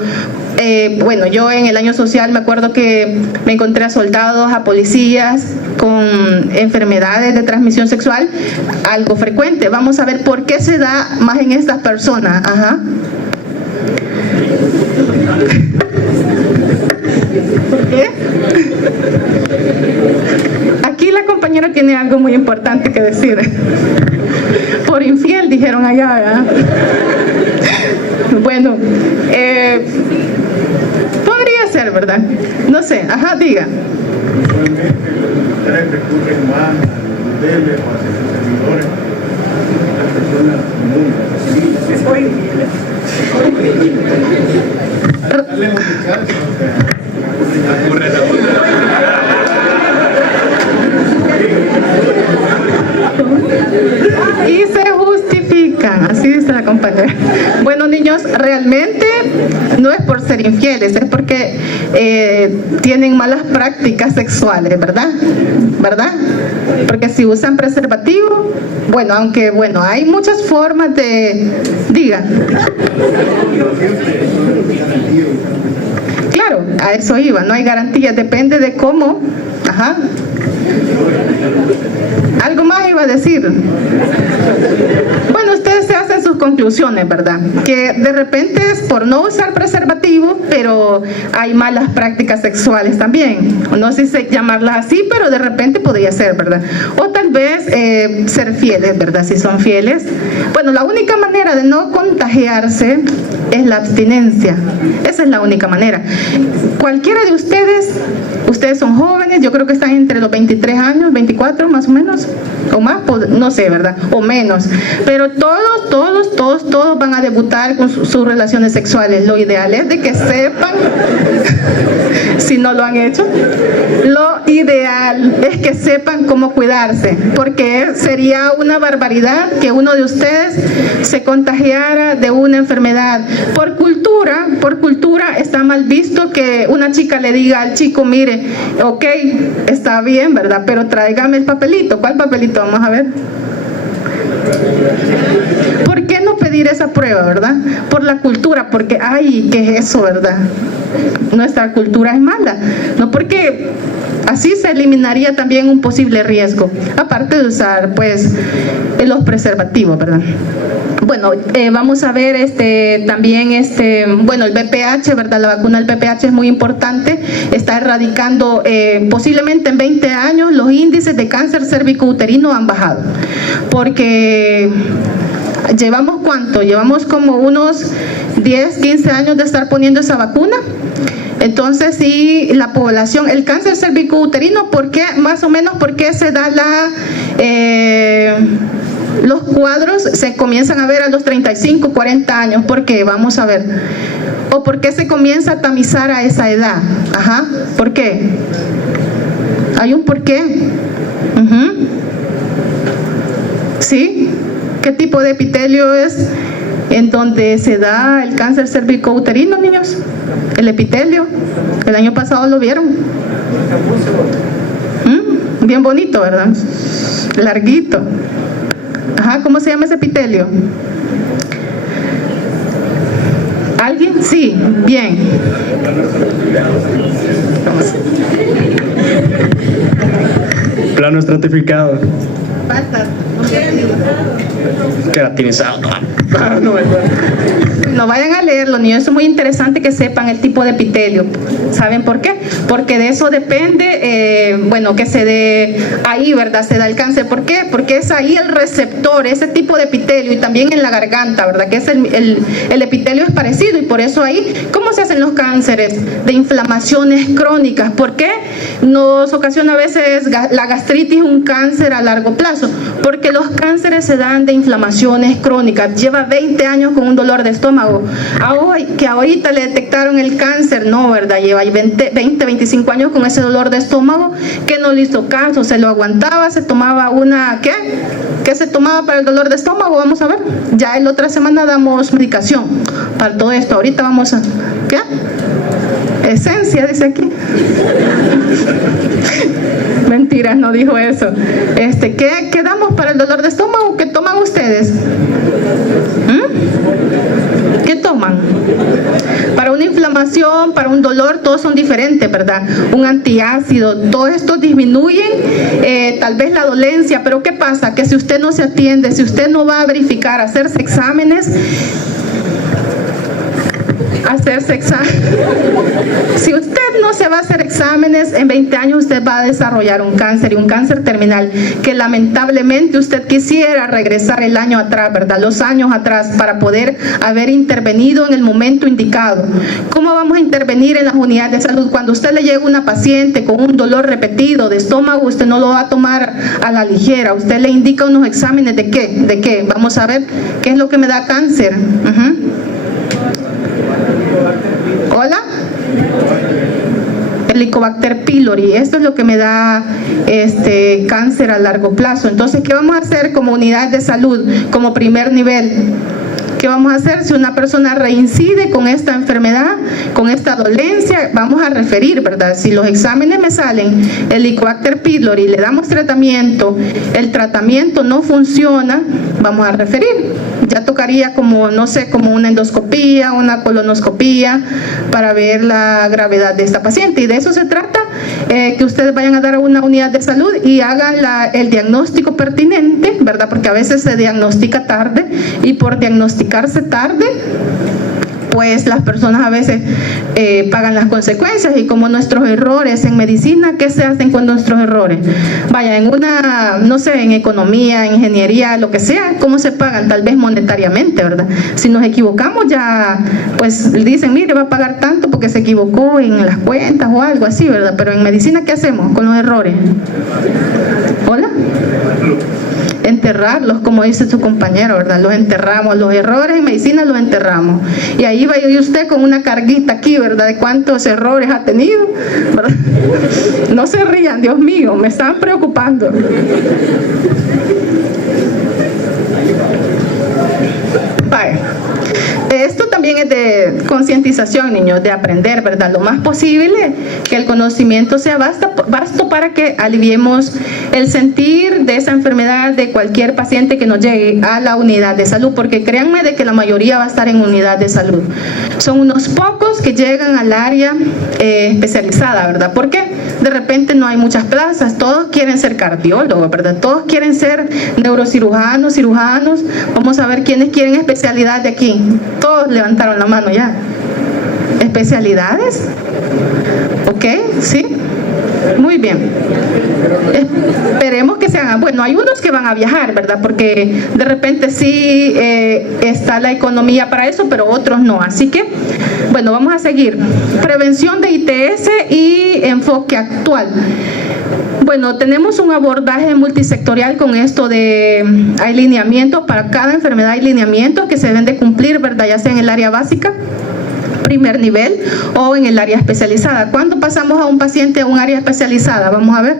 bueno, yo en el año social me acuerdo que me encontré a soldados, a policías con enfermedades de transmisión sexual, algo frecuente. Vamos a ver por qué se da más en estas personas. Ajá. ¿Por qué? Aquí la compañera tiene algo muy importante que decir. Por infiel, dijeron allá, ¿verdad? Bueno, podría ser, ¿verdad? No sé, ajá, diga. Usualmente las mujeres recurren más a los modelos o a sus servidores, las personas comunes, civiles. Soy infieles. Darle un descanso, o sea, ocurre la y se justifican, así dice la compañera. Bueno, niños, realmente no es por ser infieles, es porque tienen malas prácticas sexuales, ¿verdad? ¿Verdad? Porque si usan preservativo, bueno, aunque bueno, hay muchas formas de... Diga. Claro, a eso iba, no hay garantía, depende de cómo. Ajá. ¿Algo más iba a decir? Bueno, ustedes se hacen sus conclusiones, ¿verdad? Que de repente es por no usar preservativo, pero hay malas prácticas sexuales también. No sé si llamarlas así, pero de repente podría ser, ¿verdad? O tal vez ser fieles, ¿verdad? Si son fieles. Bueno, la única manera de no contagiarse es la abstinencia. Esa es la única manera. Cualquiera de ustedes son jóvenes, yo creo que están entre los 23 años, 24 más o menos, o más, no sé, ¿verdad? O menos. Pero todos van a debutar con sus relaciones sexuales. Lo ideal es de que sepan, si no lo han hecho, lo ideal es que sepan cómo cuidarse, porque sería una barbaridad que uno de ustedes se contagiara de una enfermedad. Por cultura está mal visto que una chica le diga al chico, mire, ok, está bien, ¿verdad? Pero tráigame el papelito. ¿Cuál papelito? Vamos a ver. ¿Por qué no pedir esa prueba, verdad? Por la cultura, porque, ay, ¿qué es eso, verdad? Nuestra cultura es mala, no, porque así se eliminaría también un posible riesgo, aparte de usar, pues, los preservativos, ¿verdad? Bueno, vamos a ver también bueno, el VPH, ¿verdad? La vacuna del VPH es muy importante, está erradicando, posiblemente en 20 años los índices de cáncer cervicouterino han bajado, porque ¿llevamos cuánto? Llevamos como unos 10, 15 años de estar poniendo esa vacuna. Entonces, sí, la población, el cáncer cervicouterino, ¿por qué? Más o menos, ¿por qué se da los cuadros se comienzan a ver a los 35, 40 años? ¿Por qué? Vamos a ver. ¿O por qué se comienza a tamizar a esa edad? Ajá, ¿por qué? ¿Hay un por qué? ¿Sí? ¿Qué tipo de epitelio es en donde se da el cáncer cervicouterino, niños? El epitelio, el año pasado lo vieron. Bien bonito, ¿verdad? Larguito. Ajá, ¿cómo se llama ese epitelio? ¿Alguien? Sí, bien. Plano estratificado. Falta. Queratinizado. No vayan a leerlo, niños. Es muy interesante que sepan el tipo de epitelio. ¿Saben por qué? Porque de eso depende, que se dé ahí, ¿verdad? Se da el cáncer. ¿Por qué? Porque es ahí el receptor, ese tipo de epitelio, y también en la garganta, ¿verdad? Que es el epitelio es parecido, y por eso ahí, ¿cómo se hacen los cánceres? De inflamaciones crónicas. ¿Por qué nos ocasiona a veces la gastritis un cáncer a largo plazo? Porque los cánceres se dan de inflamaciones crónicas. Lleva 20 años con un dolor de estómago. Que ahorita le detectaron el cáncer, no, ¿verdad? Lleva 25 años con ese dolor de estómago que no le hizo caso, se lo aguantaba, se tomaba una, ¿qué? ¿Qué se tomaba para el dolor de estómago? Vamos a ver. Ya la otra semana damos medicación para todo esto. Ahorita vamos a, ¿qué? Esencia, dice aquí. Mentiras, no dijo eso. ¿Qué damos para el dolor de estómago? ¿Qué toman ustedes? ¿Qué toman? Para una inflamación, para un dolor, todos son diferentes, ¿verdad? Un antiácido, todo esto disminuyen tal vez la dolencia, pero ¿qué pasa? Que si usted no se atiende, si usted no va a verificar, hacerse exámenes, si usted no se va a hacer exámenes, en 20 años usted va a desarrollar un cáncer, y un cáncer terminal, que lamentablemente usted quisiera regresar el año atrás, ¿verdad? Los años atrás, para poder haber intervenido en el momento indicado. ¿Cómo vamos a intervenir en las unidades de salud? Cuando usted le llega una paciente con un dolor repetido de estómago, usted no lo va a tomar a la ligera. Usted le indica unos exámenes de qué. Vamos a ver qué es lo que me da cáncer. Hola. Helicobacter pylori, esto es lo que me da cáncer a largo plazo. Entonces, ¿qué vamos a hacer como unidad de salud, como primer nivel? ¿Qué vamos a hacer si una persona reincide con esta enfermedad, con esta dolencia? Vamos a referir, ¿verdad? Si los exámenes me salen Helicobacter pylori, le damos tratamiento, el tratamiento no funciona, vamos a referir. Ya tocaría como una endoscopía, una colonoscopía, para ver la gravedad de esta paciente. Y de eso se trata, que ustedes vayan a dar a una unidad de salud y hagan el diagnóstico pertinente, ¿verdad? Porque a veces se diagnostica tarde, y por diagnosticarse tarde, pues las personas a veces pagan las consecuencias. Y como nuestros errores en medicina, ¿qué se hacen con nuestros errores? Vaya, en economía, en ingeniería, lo que sea, ¿cómo se pagan? Tal vez monetariamente, ¿verdad? Si nos equivocamos, ya pues dicen, mire, va a pagar tanto porque se equivocó en las cuentas o algo así, ¿verdad? Pero en medicina, ¿qué hacemos con los errores? ¿Hola? Enterrarlos, como dice su compañero, ¿verdad? Los enterramos, los errores en medicina los enterramos. Y ahí va usted con una carguita aquí, ¿verdad? De cuántos errores ha tenido, ¿verdad? No se rían, Dios mío, me están preocupando. Vale. Esto también es de concientización, niños, de aprender, ¿verdad? Lo más posible que el conocimiento sea vasto para que aliviemos el sentir de esa enfermedad de cualquier paciente que nos llegue a la unidad de salud, porque créanme de que la mayoría va a estar en unidad de salud. Son unos pocos que llegan al área especializada, ¿verdad? ¿Por qué? De repente no hay muchas plazas, todos quieren ser cardiólogos, ¿verdad? Todos quieren ser neurocirujanos, cirujanos. Vamos a ver quiénes quieren especialidad de aquí. Todos levantaron la mano ya. ¿Especialidades? ¿Ok? ¿Sí? Muy bien. Esperemos que sean, bueno, hay unos que van a viajar, ¿verdad? Porque de repente sí está la economía para eso, pero otros no. Así que, bueno, vamos a seguir. Prevención de ITS y enfoque actual. Bueno, tenemos un abordaje multisectorial con esto de hay lineamientos para cada enfermedad, hay lineamientos que se deben de cumplir, ¿verdad? Ya sea en el área básica, primer nivel, o en el área especializada. ¿Cuándo pasamos a un paciente a un área especializada? Vamos a ver.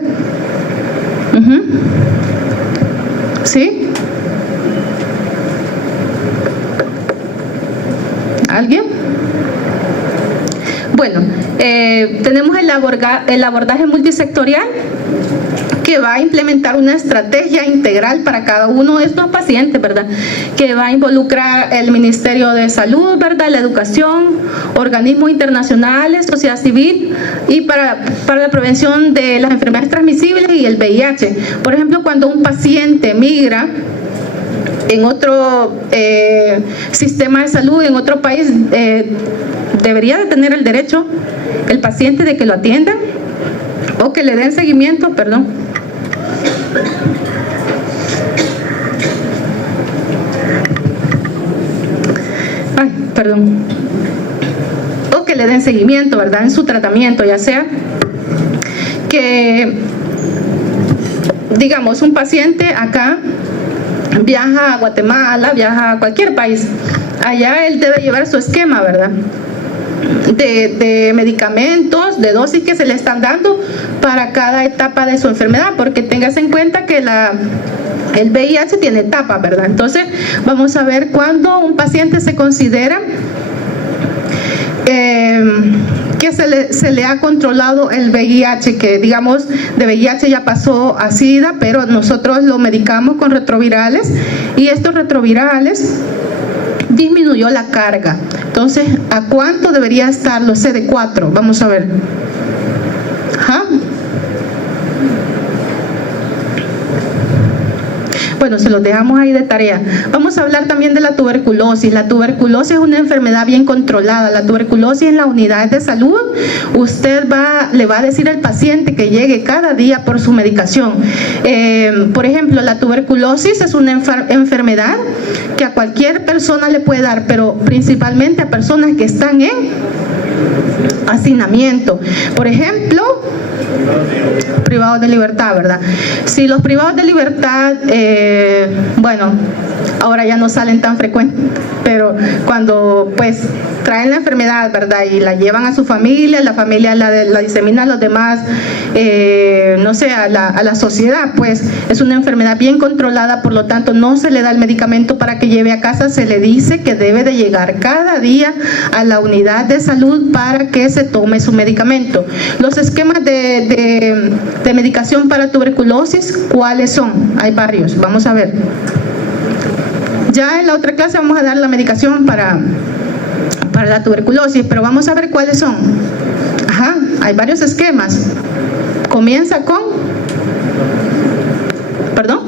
¿Sí? ¿Alguien? Bueno, tenemos el abordaje multisectorial, que va a implementar una estrategia integral para cada uno de estos pacientes, ¿verdad? Que va a involucrar el Ministerio de Salud, ¿verdad? La educación, organismos internacionales, sociedad civil, y para la prevención de las enfermedades transmisibles y el VIH. Por ejemplo, cuando un paciente migra en otro sistema de salud, en otro país, debería de tener el derecho el paciente de que lo atiendan o que le den seguimiento, perdón. O que le den seguimiento, ¿verdad? En su tratamiento, ya sea que, digamos, un paciente acá viaja a Guatemala, viaja a cualquier país, allá él debe llevar su esquema, ¿verdad? De medicamentos, de dosis que se le están dando para cada etapa de su enfermedad, porque tengas en cuenta que el VIH tiene etapas, ¿verdad? Entonces, vamos a ver cuándo un paciente se considera que se le ha controlado el VIH, que digamos de VIH ya pasó a SIDA, pero nosotros lo medicamos con retrovirales, y estos retrovirales disminuyó la carga. Entonces, ¿a cuánto debería estar los CD4? Vamos a ver. Ajá. Bueno, se los dejamos ahí de tarea. Vamos a hablar también de la tuberculosis. La tuberculosis es una enfermedad bien controlada. La tuberculosis en las unidades de salud, usted le va a decir al paciente que llegue cada día por su medicación. Por ejemplo, la tuberculosis es una enfermedad que a cualquier persona le puede dar, pero principalmente a personas que están en hacinamiento. Por ejemplo, privados de libertad, ¿verdad? Si los privados de libertad, bueno, ahora ya no salen tan frecuentes, pero cuando pues traen la enfermedad, ¿verdad? Y la llevan a su familia, la familia la disemina a los demás, no sé, a la sociedad, pues es una enfermedad bien controlada, por lo tanto no se le da el medicamento para que lleve a casa, se le dice que debe de llegar cada día a la unidad de salud para que se tome su medicamento. Los esquemas de medicación para tuberculosis, ¿cuáles son? Hay varios, vamos a ver. Ya en la otra clase vamos a dar la medicación para la tuberculosis, pero vamos a ver cuáles son. Ajá, hay varios esquemas. Comienza con... ¿Perdón?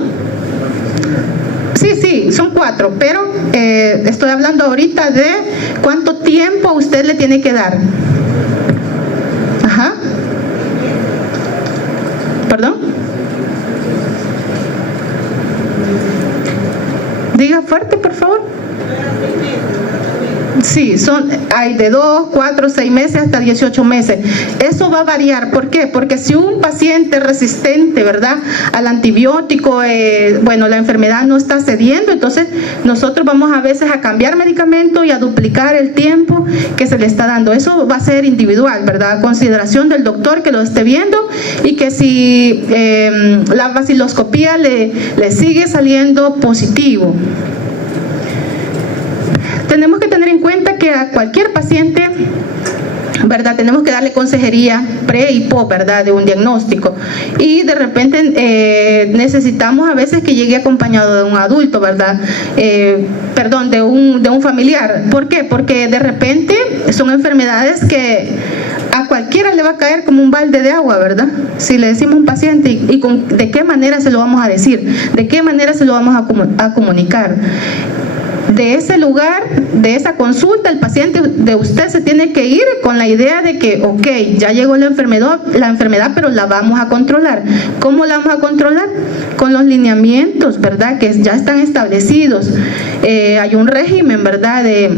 Sí, son 4, pero estoy hablando ahorita de cuánto tiempo usted le tiene que dar. Ajá. ¿Perdón? Diga fuerte, por favor. Sí, hay de 2, 4, 6 meses hasta 18 meses. Eso va a variar. ¿Por qué? Porque si un paciente es resistente, ¿verdad?, al antibiótico, bueno, la enfermedad no está cediendo, entonces nosotros vamos a veces a cambiar medicamento y a duplicar el tiempo que se le está dando. Eso va a ser individual, ¿verdad?, a consideración del doctor que lo esté viendo, y que si la vaciloscopía le sigue saliendo positivo. Tenemos que tener en cuenta que a cualquier paciente, ¿verdad?, tenemos que darle consejería pre y post, ¿verdad?, de un diagnóstico, y de repente necesitamos a veces que llegue acompañado de un adulto, ¿verdad?, perdón, de un familiar. ¿Por qué? Porque de repente son enfermedades que a cualquiera le va a caer como un balde de agua, ¿verdad? Si le decimos a un paciente, ¿de qué manera se lo vamos a decir? ¿De qué manera se lo vamos a comunicar? De ese lugar, de esa consulta, el paciente de usted se tiene que ir con la idea de que, ok, ya llegó la enfermedad, pero la vamos a controlar. ¿Cómo la vamos a controlar? Con los lineamientos, ¿verdad?, que ya están establecidos. Hay un régimen, ¿verdad?, de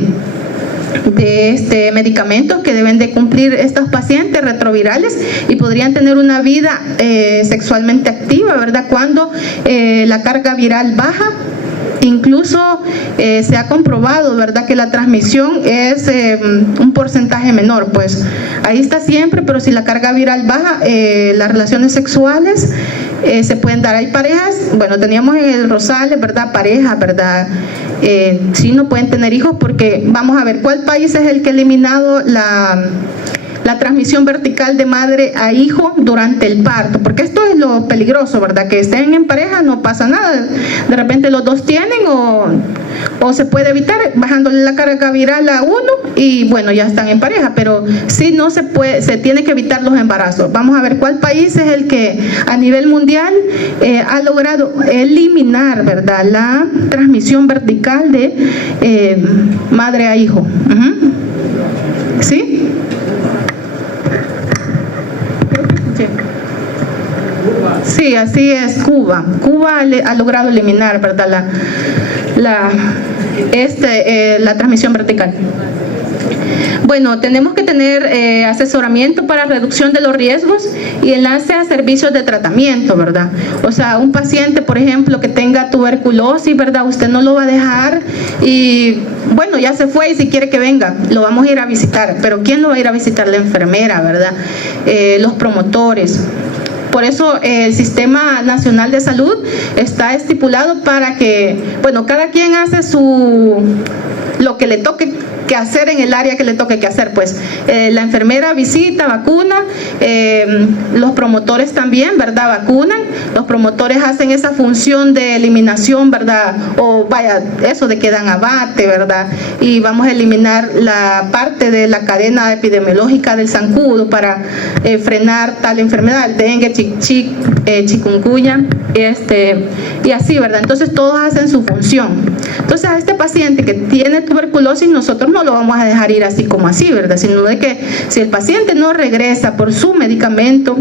medicamentos que deben de cumplir estos pacientes retrovirales, y podrían tener una vida sexualmente activa, ¿verdad?, cuando la carga viral baja. Incluso se ha comprobado, ¿verdad?, que la transmisión es un porcentaje menor, pues ahí está siempre, pero si la carga viral baja, las relaciones sexuales se pueden dar. Hay parejas, bueno, teníamos en el Rosales, ¿verdad?, parejas, ¿verdad?, sí no pueden tener hijos, porque vamos a ver cuál país es el que ha eliminado la transmisión vertical de madre a hijo durante el parto, porque esto es lo peligroso, ¿verdad? Que estén en pareja no pasa nada, de repente los dos tienen o se puede evitar bajándole la carga viral a uno y bueno, ya están en pareja, pero sí no se puede, se tiene que evitar los embarazos. Vamos a ver cuál país es el que a nivel mundial ha logrado eliminar, ¿verdad?, la transmisión vertical de madre a hijo. ¿Sí? Sí, así es, Cuba. Cuba ha logrado eliminar, ¿verdad?, la transmisión vertical. Bueno, tenemos que tener asesoramiento para reducción de los riesgos y enlace a servicios de tratamiento, ¿verdad? O sea, un paciente, por ejemplo, que tenga tuberculosis, ¿verdad? Usted no lo va a dejar y, bueno, ya se fue y si quiere que venga, lo vamos a ir a visitar. Pero ¿quién lo va a ir a visitar? La enfermera, ¿verdad? Los promotores. Por eso el Sistema Nacional de Salud está estipulado para que, bueno, cada quien hace lo que le toque que hacer en el área que le toque que hacer, pues la enfermera visita, vacuna, los promotores también, ¿verdad?, vacunan, los promotores hacen esa función de eliminación, ¿verdad?, o vaya, eso de que dan abate, ¿verdad?, y vamos a eliminar la parte de la cadena epidemiológica del zancudo para frenar tal enfermedad, el dengue, chikungunya, y así, ¿verdad? Entonces todos hacen su función. Entonces a este paciente que tiene tuberculosis nosotros no lo vamos a dejar ir así como así, ¿verdad? Sino de que si el paciente no regresa por su medicamento,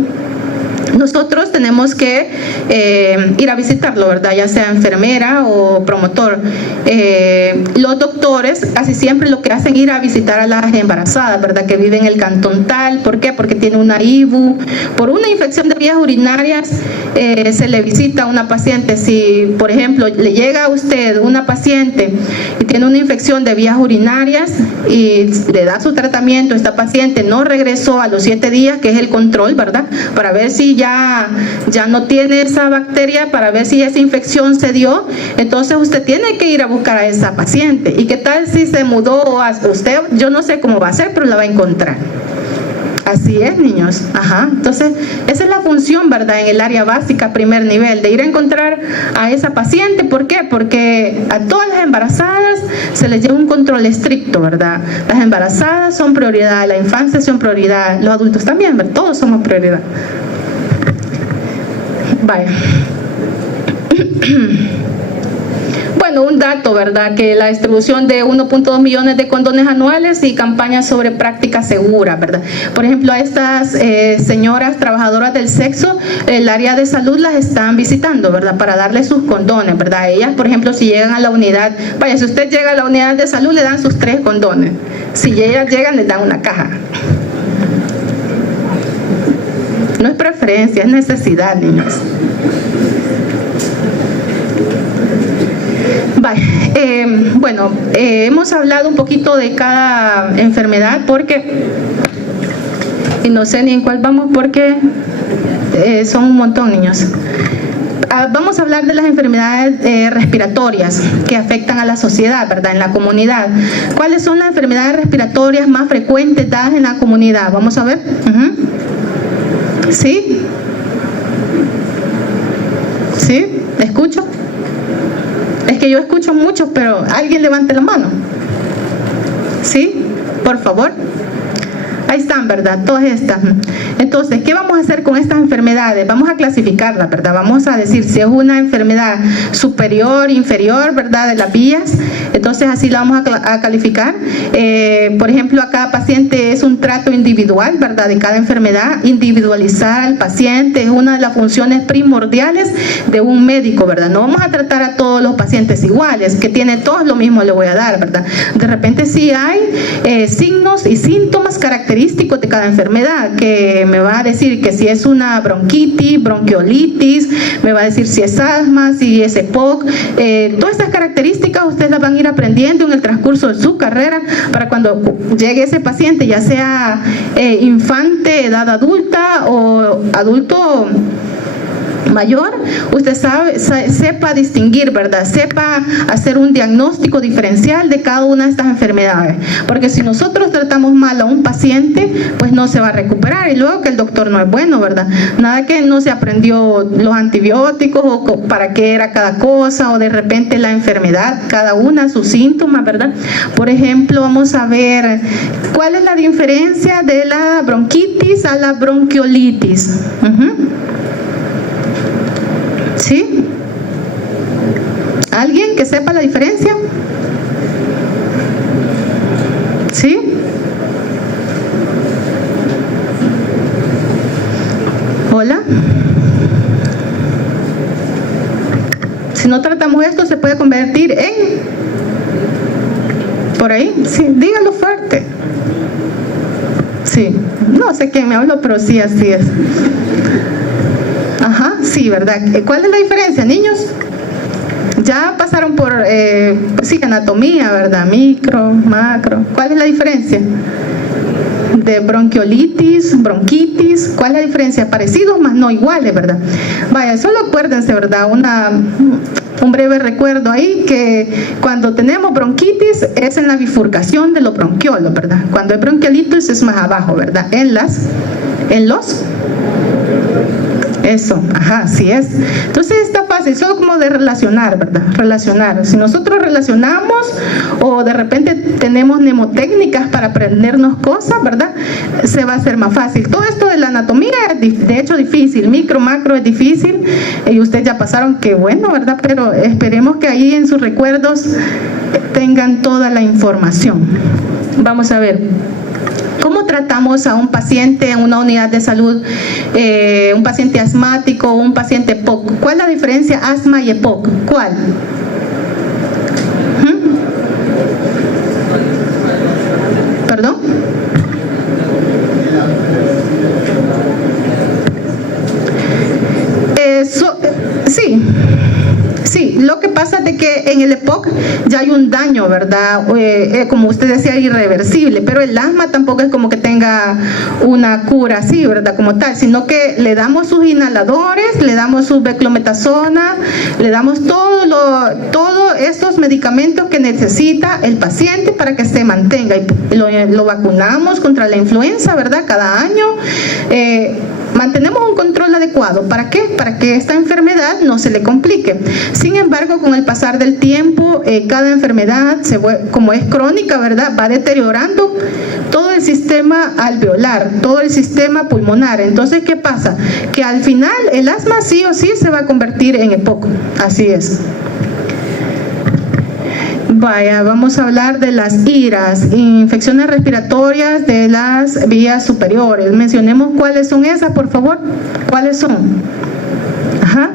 nosotros tenemos que ir a visitarlo, ¿verdad? Ya sea enfermera o promotor. Los doctores casi siempre lo que hacen es ir a visitar a las embarazadas, ¿verdad?, que viven en el cantón tal. ¿Por qué? Porque tiene una IBU. Por una infección de vías urinarias se le visita a una paciente. Si, por ejemplo, le llega a usted una paciente y tiene una infección de vías urinarias y le da su tratamiento, esta paciente no regresó a los 7 días, que es el control, ¿verdad?, para ver si ya no tiene esa bacteria, para ver si esa infección se dio, entonces usted tiene que ir a buscar a esa paciente. ¿Y qué tal si se mudó a usted? Yo no sé cómo va a ser, pero la va a encontrar. Así es, niños. Ajá. Entonces, esa es la función, ¿verdad?, en el área básica, primer nivel, de ir a encontrar a esa paciente. ¿Por qué? Porque a todas las embarazadas se les lleva un control estricto, ¿verdad? Las embarazadas son prioridad, la infancia son prioridad, los adultos también, ¿verdad? Todos somos prioridad. Vaya. Bueno, un dato, ¿verdad?, que la distribución de 1.2 millones de condones anuales y campañas sobre práctica segura, ¿verdad? Por ejemplo, a estas señoras trabajadoras del sexo, el área de salud las están visitando, ¿verdad?, para darles sus condones, ¿verdad? Ellas, por ejemplo, si llegan a la unidad, vaya, si usted llega a la unidad de salud, le dan sus 3 condones. Si ellas llegan, les dan una caja. No es preferencia, es necesidad, niños. Bueno, hemos hablado un poquito de cada enfermedad porque, y no sé ni en cuál vamos porque son un montón, niños. Vamos a hablar de las enfermedades respiratorias que afectan a la sociedad, ¿verdad?, en la comunidad. ¿Cuáles son las enfermedades respiratorias más frecuentes dadas en la comunidad? Vamos a ver. ¿Sí? ¿Sí? ¿Escucho? Es que yo escucho mucho, pero alguien levante la mano. ¿Sí? Por favor. Ahí están, ¿verdad? Todas estas. Entonces, ¿qué vamos a hacer con estas enfermedades? Vamos a clasificarlas, ¿verdad? Vamos a decir si es una enfermedad superior, inferior, ¿verdad?, de las vías. Entonces, así la vamos a calificar. Por ejemplo, a cada paciente es un trato individual, ¿verdad?, de cada enfermedad. Individualizar al paciente es una de las funciones primordiales de un médico, ¿verdad? No vamos a tratar a todos los pacientes iguales, que tienen todos lo mismo le voy a dar, ¿verdad? De repente sí hay signos y síntomas característicos de cada enfermedad, que me va a decir que si es una bronquitis, bronquiolitis, me va a decir si es asma, si es EPOC. Todas estas características ustedes las van a ir aprendiendo en el transcurso de su carrera para cuando llegue ese paciente, ya sea infante, edad adulta o adulto mayor, usted sepa distinguir, ¿verdad? Sepa hacer un diagnóstico diferencial de cada una de estas enfermedades. Porque si nosotros tratamos mal a un paciente, pues no se va a recuperar. Y luego que el doctor no es bueno, ¿verdad? Nada que no se aprendió los antibióticos o para qué era cada cosa, o de repente la enfermedad, cada una, sus síntomas, ¿verdad? Por ejemplo, vamos a ver cuál es la diferencia de la bronquitis a la bronquiolitis. ¿Sí? ¿Alguien que sepa la diferencia? ¿Sí? ¿Hola? Si no tratamos esto, se puede convertir en... ¿Por ahí? Sí, dígalo fuerte. Sí, no sé quién me habló, pero sí, así es. Ajá, sí, ¿verdad? ¿Cuál es la diferencia, niños? Ya pasaron por, sí, anatomía, ¿verdad? Micro, macro. ¿Cuál es la diferencia? De bronquiolitis, bronquitis. ¿Cuál es la diferencia? Parecidos, más no iguales, ¿verdad? Vaya, solo acuérdense, ¿verdad? Un breve recuerdo ahí, que cuando tenemos bronquitis es en la bifurcación de los bronquiolos, ¿verdad? Cuando hay bronquiolitis es más abajo, ¿verdad? En los... Eso, ajá, así es. Entonces está fácil, solo como de relacionar, ¿verdad? Relacionar. Si nosotros relacionamos o de repente tenemos mnemotécnicas para aprendernos cosas, ¿verdad? Se va a hacer más fácil. Todo esto de la anatomía es de hecho difícil, micro, macro es difícil, y ustedes ya pasaron, qué bueno, ¿verdad? Pero esperemos que ahí en sus recuerdos tengan toda la información. Vamos a ver. ¿Cómo tratamos a un paciente en una unidad de salud, un paciente asmático o un paciente EPOC? ¿Cuál es la diferencia asma y EPOC? ¿Cuál? ¿Perdón? Sí, lo que pasa es de que en el EPOC ya hay un daño, ¿verdad? Como usted decía, irreversible, pero el asma tampoco es como que tenga una cura así, ¿verdad? Como tal, sino que le damos sus inhaladores, le damos su beclometasona, le damos todos estos medicamentos que necesita el paciente para que se mantenga, y lo vacunamos contra la influenza, ¿verdad? Cada año. Mantenemos un control adecuado. ¿Para qué? Para que esta enfermedad no se le complique. Sin embargo, con el pasar del tiempo, cada enfermedad, como es crónica, ¿verdad?, va deteriorando todo el sistema alveolar, todo el sistema pulmonar. Entonces, ¿qué pasa? Que al final el asma sí o sí se va a convertir en EPOC. Así es. Vaya, vamos a hablar de las IRAS, infecciones respiratorias de las vías superiores. Mencionemos cuáles son esas, por favor. ¿Cuáles son? Ajá.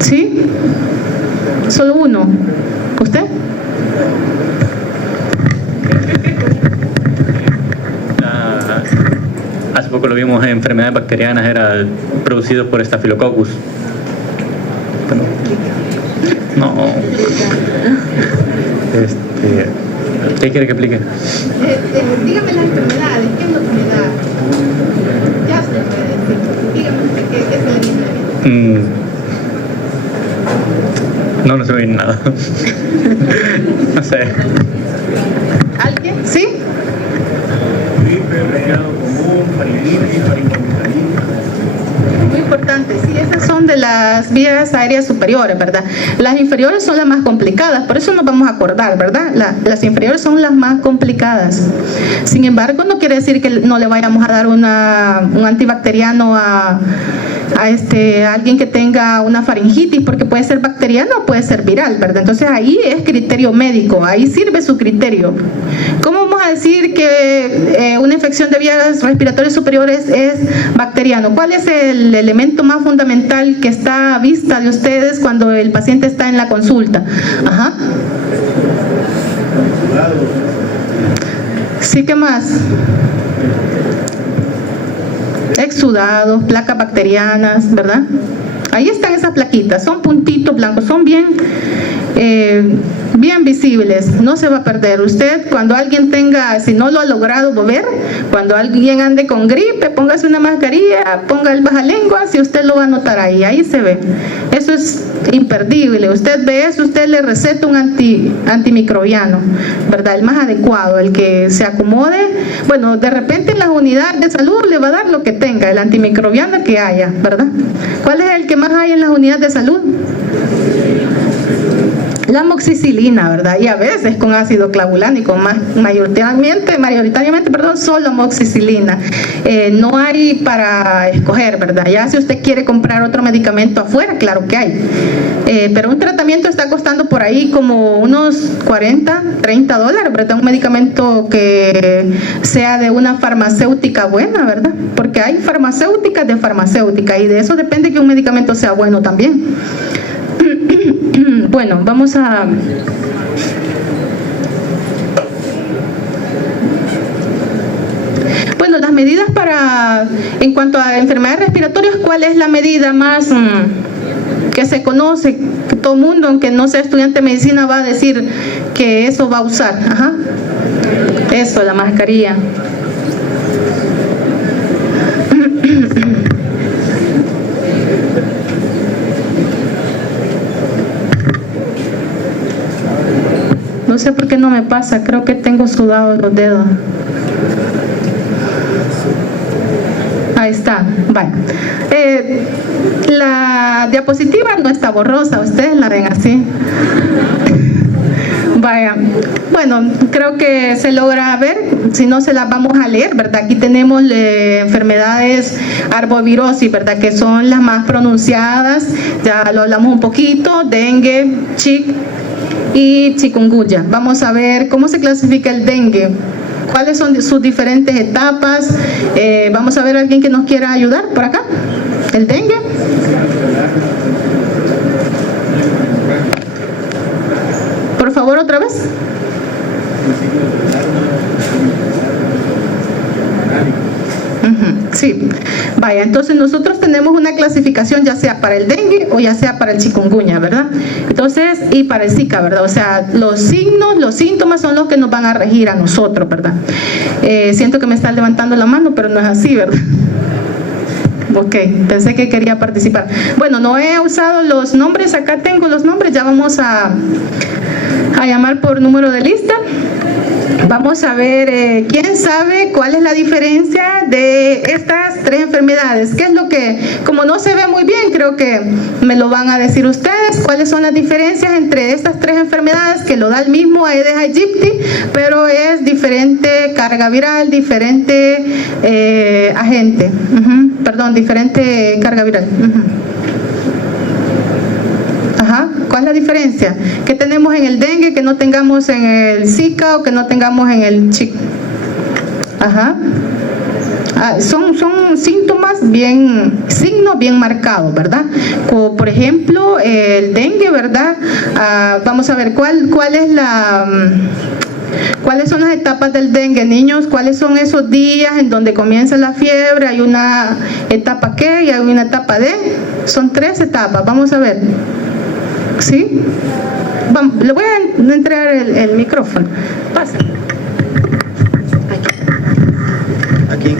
¿Sí? Solo uno. ¿Usted? Hace poco lo vimos en enfermedades bacterianas, era producido por Staphylococcus. No. ¿Qué quiere que explique? Dígame las enfermedades. ¿Qué es lo que me da? Ya se puede decir. Dígame qué se le viene. No se ve nada. No sé. ¿Alguien? ¿Sí? Gripe, resfriado común, faringitis, faringomielitis. Muy importante, sí, esas son de las vías aéreas superiores, ¿verdad? Las inferiores son las más complicadas, por eso nos vamos a acordar, ¿verdad? Las inferiores son las más complicadas. Sin embargo, no quiere decir que no le vayamos a dar un antibacteriano a alguien que tenga una faringitis, porque puede ser bacteriano o puede ser viral, ¿verdad? Entonces ahí es criterio médico, ahí sirve su criterio. ¿Cómo vamos a decir que una infección de vías respiratorias superiores es bacteriano? ¿Cuál es el elemento más fundamental que está a vista de ustedes cuando el paciente está en la consulta? Ajá. Sí, ¿qué más? Exudados, placas bacterianas, ¿verdad? Ahí están esas plaquitas, son puntitos blancos, son bien bien visibles, no se va a perder. Usted, cuando alguien tenga, si no lo ha logrado ver, cuando alguien ande con gripe, póngase una mascarilla, ponga el bajalenguas y usted lo va a notar ahí se ve. Eso es imperdible. Usted ve eso, usted le receta un antimicrobiano, ¿verdad? El más adecuado, el que se acomode. Bueno, de repente en las unidades de salud le va a dar lo que tenga, el antimicrobiano que haya, ¿verdad? ¿Cuál es el que más hay en las unidades de salud? La amoxicilina, ¿verdad? Y a veces con ácido clavulánico, mayoritariamente, solo amoxicilina. No hay para escoger, ¿verdad? Ya si usted quiere comprar otro medicamento afuera, claro que hay. Pero un tratamiento está costando por ahí como unos 40, 30 dólares, ¿verdad? Un medicamento que sea de una farmacéutica buena, ¿verdad? Porque hay farmacéuticas de farmacéutica y de eso depende que un medicamento sea bueno también. Bueno, vamos a... Bueno, las medidas en cuanto a enfermedades respiratorias, ¿cuál es la medida más que se conoce? Que todo el mundo, aunque no sea estudiante de medicina, va a decir que eso va a usar. Ajá. Eso, la mascarilla. No sé por qué no me pasa, creo que tengo sudados los dedos. Ahí está, vale. La diapositiva no está borrosa, ustedes la ven así. Vaya, bueno, creo que se logra ver, si no se las vamos a leer, ¿verdad? Aquí tenemos enfermedades arbovirosis, ¿verdad? Que son las más pronunciadas, ya lo hablamos un poquito, dengue, y chikungunya. Vamos a ver cómo se clasifica el dengue, cuáles son sus diferentes etapas. Vamos a ver a alguien que nos quiera ayudar por acá. El dengue. Por favor, otra vez. Sí, vaya, entonces nosotros tenemos una clasificación ya sea para el dengue o ya sea para el chikungunya, ¿verdad? Entonces, y para el Zika, ¿verdad? O sea, los signos, los síntomas son los que nos van a regir a nosotros, ¿verdad? Siento que me están levantando la mano, pero no es así, ¿verdad? Ok, pensé que quería participar. Bueno, no he usado los nombres, acá tengo los nombres, ya vamos a llamar por número de lista. Vamos a ver, ¿quién sabe cuál es la diferencia de estas tres enfermedades? ¿Qué es lo que, como no se ve muy bien, creo que me lo van a decir ustedes? ¿Cuáles son las diferencias entre estas tres enfermedades que lo da el mismo Aedes aegypti, pero es diferente carga viral, diferente agente? Diferente carga viral. Ajá, ¿cuál es la diferencia? ¿Qué tenemos en el dengue que no tengamos en el Zika o que no tengamos en el Chick? Ajá. Son síntomas signos bien marcados, ¿verdad? Como por ejemplo el dengue, ¿verdad? Vamos a ver cuál es ¿cuáles son las etapas del dengue, niños? ¿Cuáles son esos días en donde comienza la fiebre? Hay una etapa ¿qué? Y hay una etapa D. Son 3 etapas, vamos a ver. ¿Sí? Vamos, le voy a entregar el micrófono. Pasa. Aquí.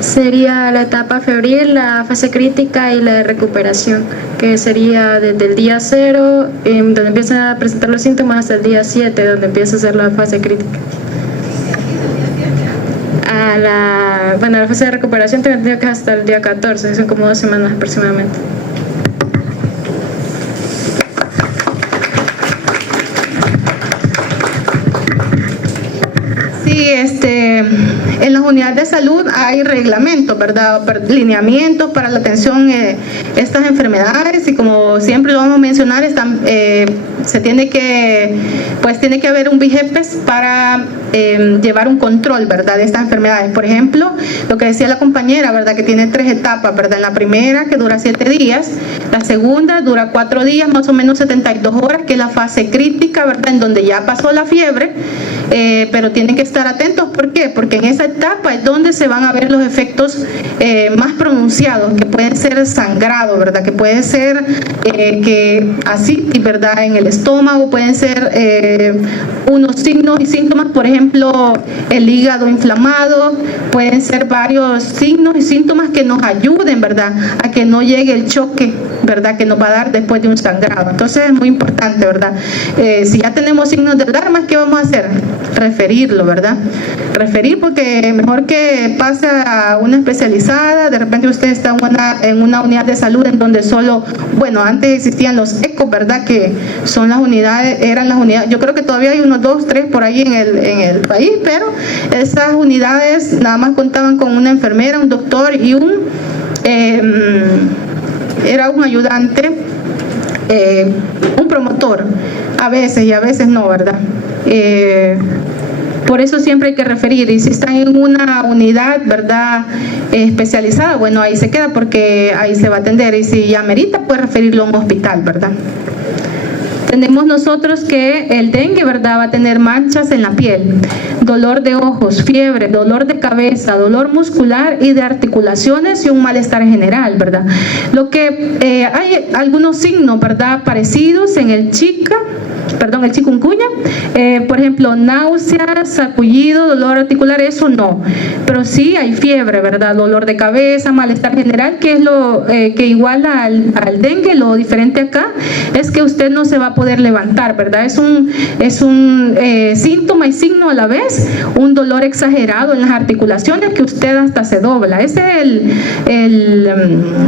Sería la etapa febril, la fase crítica y la de recuperación, que sería desde el día 0, donde empiezan a presentar los síntomas, hasta el día 7, donde empieza a ser la fase crítica. La fase de recuperación tengo entendido que es hasta el día 14, son como 2 semanas aproximadamente. Sí, en las unidades de salud hay reglamentos, ¿verdad? Lineamientos para la atención de estas enfermedades, y como siempre lo vamos a mencionar, tiene que haber un VIGEPES para llevar un control, ¿verdad?, de estas enfermedades. Por ejemplo, lo que decía la compañera, ¿verdad?, que tiene 3 etapas, ¿verdad? La primera, que dura 7 días, la segunda dura 4 días, más o menos 72 horas, que es la fase crítica, ¿verdad?, en donde ya pasó la fiebre. pero tienen que estar atentos. ¿Por qué? Porque en esa etapa es donde se van a ver los efectos más pronunciados, que pueden ser sangrado, ¿verdad? Que puede ser que asitis, ¿verdad? En el estómago, pueden ser unos signos y síntomas, por ejemplo, el hígado inflamado, pueden ser varios signos y síntomas que nos ayuden, ¿verdad? A que no llegue el choque, ¿verdad? Que nos va a dar después de un sangrado. Entonces es muy importante, ¿verdad? Si ya tenemos signos de alarma, ¿qué vamos a hacer? Referirlo, ¿verdad? Referir, porque mejor que pase a una especializada. De repente usted está en una unidad de salud en donde solo, bueno, antes existían los ECOs, ¿verdad? Que son las unidades, eran las unidades, yo creo que todavía hay unos 2, 3 por ahí en el país, pero esas unidades nada más contaban con una enfermera, un doctor y era un ayudante, un promotor, a veces y a veces no, ¿verdad? Por eso siempre hay que referir, y si están en una unidad, ¿verdad?, especializada, bueno, ahí se queda porque ahí se va a atender, y si ya amerita, pues referirlo a un hospital, ¿verdad? Tenemos nosotros que el dengue, ¿verdad?, va a tener manchas en la piel, dolor de ojos, fiebre, dolor de cabeza, dolor muscular y de articulaciones y un malestar general, ¿verdad? Lo que hay algunos signos, ¿verdad?, parecidos en el chikungunya, por ejemplo, náuseas, sarpullido, dolor articular, eso no, pero sí hay fiebre, ¿verdad?, dolor de cabeza, malestar general, que es lo que igual al dengue. Lo diferente acá es que usted no se va a poder levantar, ¿verdad? Es un síntoma y signo a la vez, un dolor exagerado en las articulaciones que usted hasta se dobla. Ese es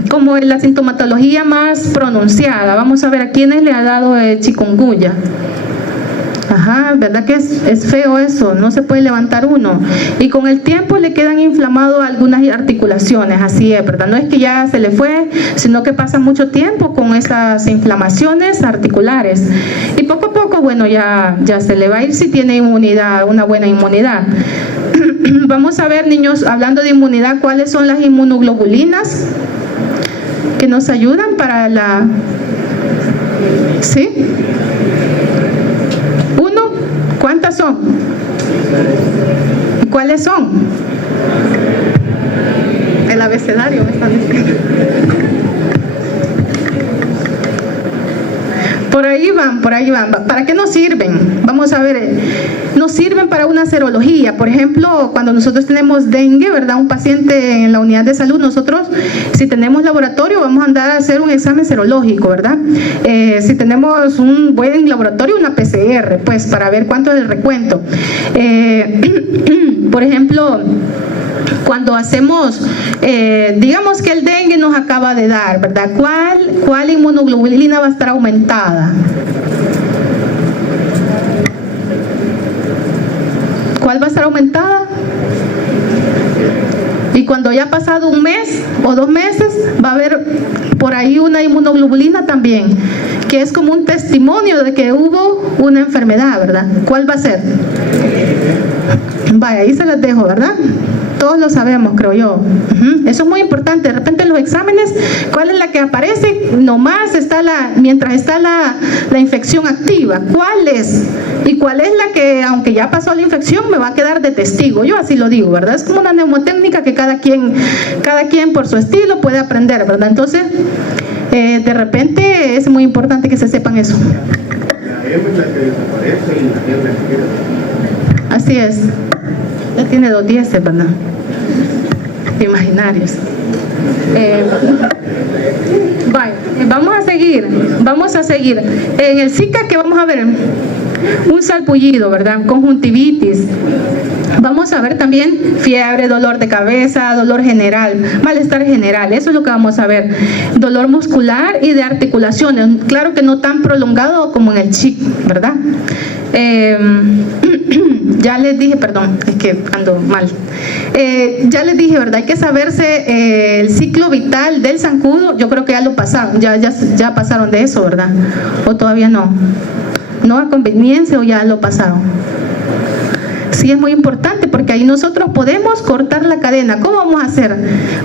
como la sintomatología más pronunciada. Vamos a ver a quiénes le ha dado chikungunya. Ajá, ¿verdad que es feo eso? No se puede levantar uno. Y con el tiempo le quedan inflamadas algunas articulaciones, así es, ¿verdad? No es que ya se le fue, sino que pasa mucho tiempo con esas inflamaciones articulares. Y poco a poco, bueno, ya se le va a ir si tiene inmunidad, una buena inmunidad. Vamos a ver, niños, hablando de inmunidad, ¿cuáles son las inmunoglobulinas que nos ayudan para la... ¿Sí? ¿Cuántas son? ¿Cuáles son? El abecedario me están diciendo. Por ahí van. ¿Para qué nos sirven? Vamos a ver, nos sirven para una serología. Por ejemplo, cuando nosotros tenemos dengue, ¿verdad? Un paciente en la unidad de salud, nosotros, si tenemos laboratorio, vamos a andar a hacer un examen serológico, ¿verdad? Si tenemos un buen laboratorio, una PCR, pues, para ver cuánto es el recuento. Por ejemplo, cuando hacemos, digamos que el dengue nos acaba de dar, ¿verdad? ¿Cuál inmunoglobulina va a estar aumentada? ¿Cuál va a estar aumentada? Y cuando ya ha pasado un mes o 2 meses, va a haber por ahí una inmunoglobulina también, que es como un testimonio de que hubo una enfermedad, ¿verdad? ¿Cuál va a ser? Vaya, ahí se las dejo, ¿verdad? Todos lo sabemos, creo yo. Eso es muy importante. De repente en los exámenes, ¿cuál es la que aparece? Nomás está mientras está la infección activa. ¿Cuál es? ¿Y cuál es la que, aunque ya pasó la infección, me va a quedar de testigo? Yo así lo digo, ¿verdad? Es como una mnemotécnica que cada quien por su estilo puede aprender, ¿verdad? Entonces, de repente es muy importante que se sepan eso. Así es. Ya tiene 2 10, ¿verdad? Imaginarios. Vamos a seguir. En el Zika, ¿qué vamos a ver? Un sarpullido, ¿verdad? Conjuntivitis. Vamos a ver también fiebre, dolor de cabeza, dolor general, malestar general. Eso es lo que vamos a ver. Dolor muscular y de articulaciones. Claro que no tan prolongado como en el CHIC, ¿verdad? Ya les dije, perdón, es que ando mal. Ya les dije, ¿verdad? Hay que saberse el ciclo vital del zancudo. Yo creo que ya lo pasaron, ya pasaron de eso, ¿verdad? ¿O todavía no? ¿No a conveniencia o ya lo pasaron? Sí, es muy importante porque ahí nosotros podemos cortar la cadena. ¿Cómo vamos a hacer?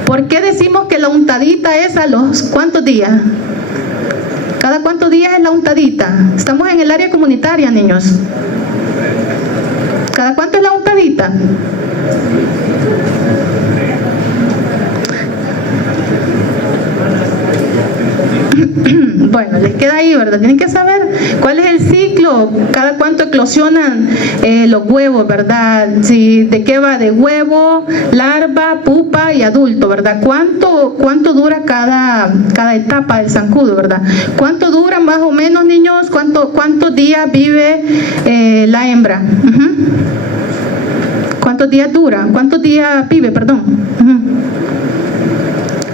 ¿Por qué decimos que la untadita es a los cuántos días? ¿Cada cuántos días es la untadita? Estamos en el área comunitaria, niños. haces la untadita? Bueno, les queda ahí, ¿verdad? Tienen que saber cuál es el ciclo, cada cuánto eclosionan los huevos, ¿verdad? Si, de qué va, de huevo, larva, pupa y adulto, ¿verdad? ¿Cuánto dura cada etapa del zancudo, ¿verdad? ¿Cuánto dura más o menos, niños? ¿Cuántos días vive la hembra? ¿Cuántos días dura? ¿Cuántos días vive, perdón?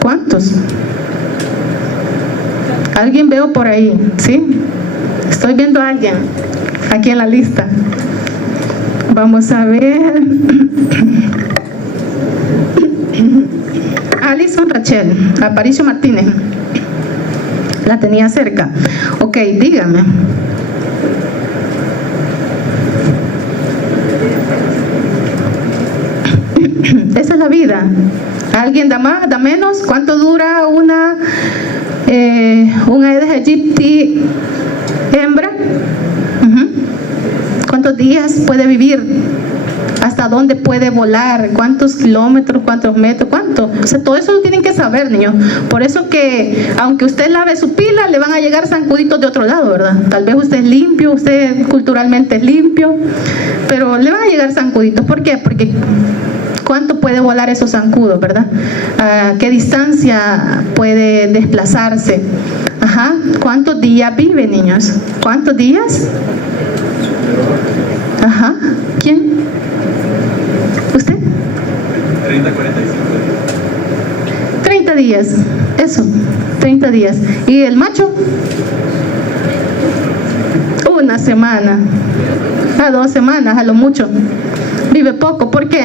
¿Cuántos? Alguien veo por ahí, ¿sí? Estoy viendo a alguien aquí en la lista. Vamos a ver. Alison Rachel, Aparicio Martínez. La tenía cerca. Ok, dígame. Esa es la vida. ¿Alguien da más, da menos? ¿Cuánto dura una Aedes aegypti hembra? ¿Cuántos días puede vivir? ¿Hasta dónde puede volar? ¿Cuántos kilómetros? ¿Cuántos metros? ¿Cuánto? O sea, todo eso lo tienen que saber, niños. Por eso que, aunque usted lave su pila, le van a llegar zancuditos de otro lado, ¿verdad? Tal vez usted es limpio, usted culturalmente es limpio, pero le van a llegar zancuditos. ¿Por qué? Porque ¿cuánto puede volar esos zancudos, verdad? ¿A qué distancia puede desplazarse? Ajá. ¿Cuántos días vive, niños? ¿Cuántos días? Ajá. ¿Quién? ¿Usted? 30, 45. 30 días. Eso. 30 días. ¿Y el macho? Una semana. A 2 semanas, a lo mucho. Vive poco. ¿Por qué?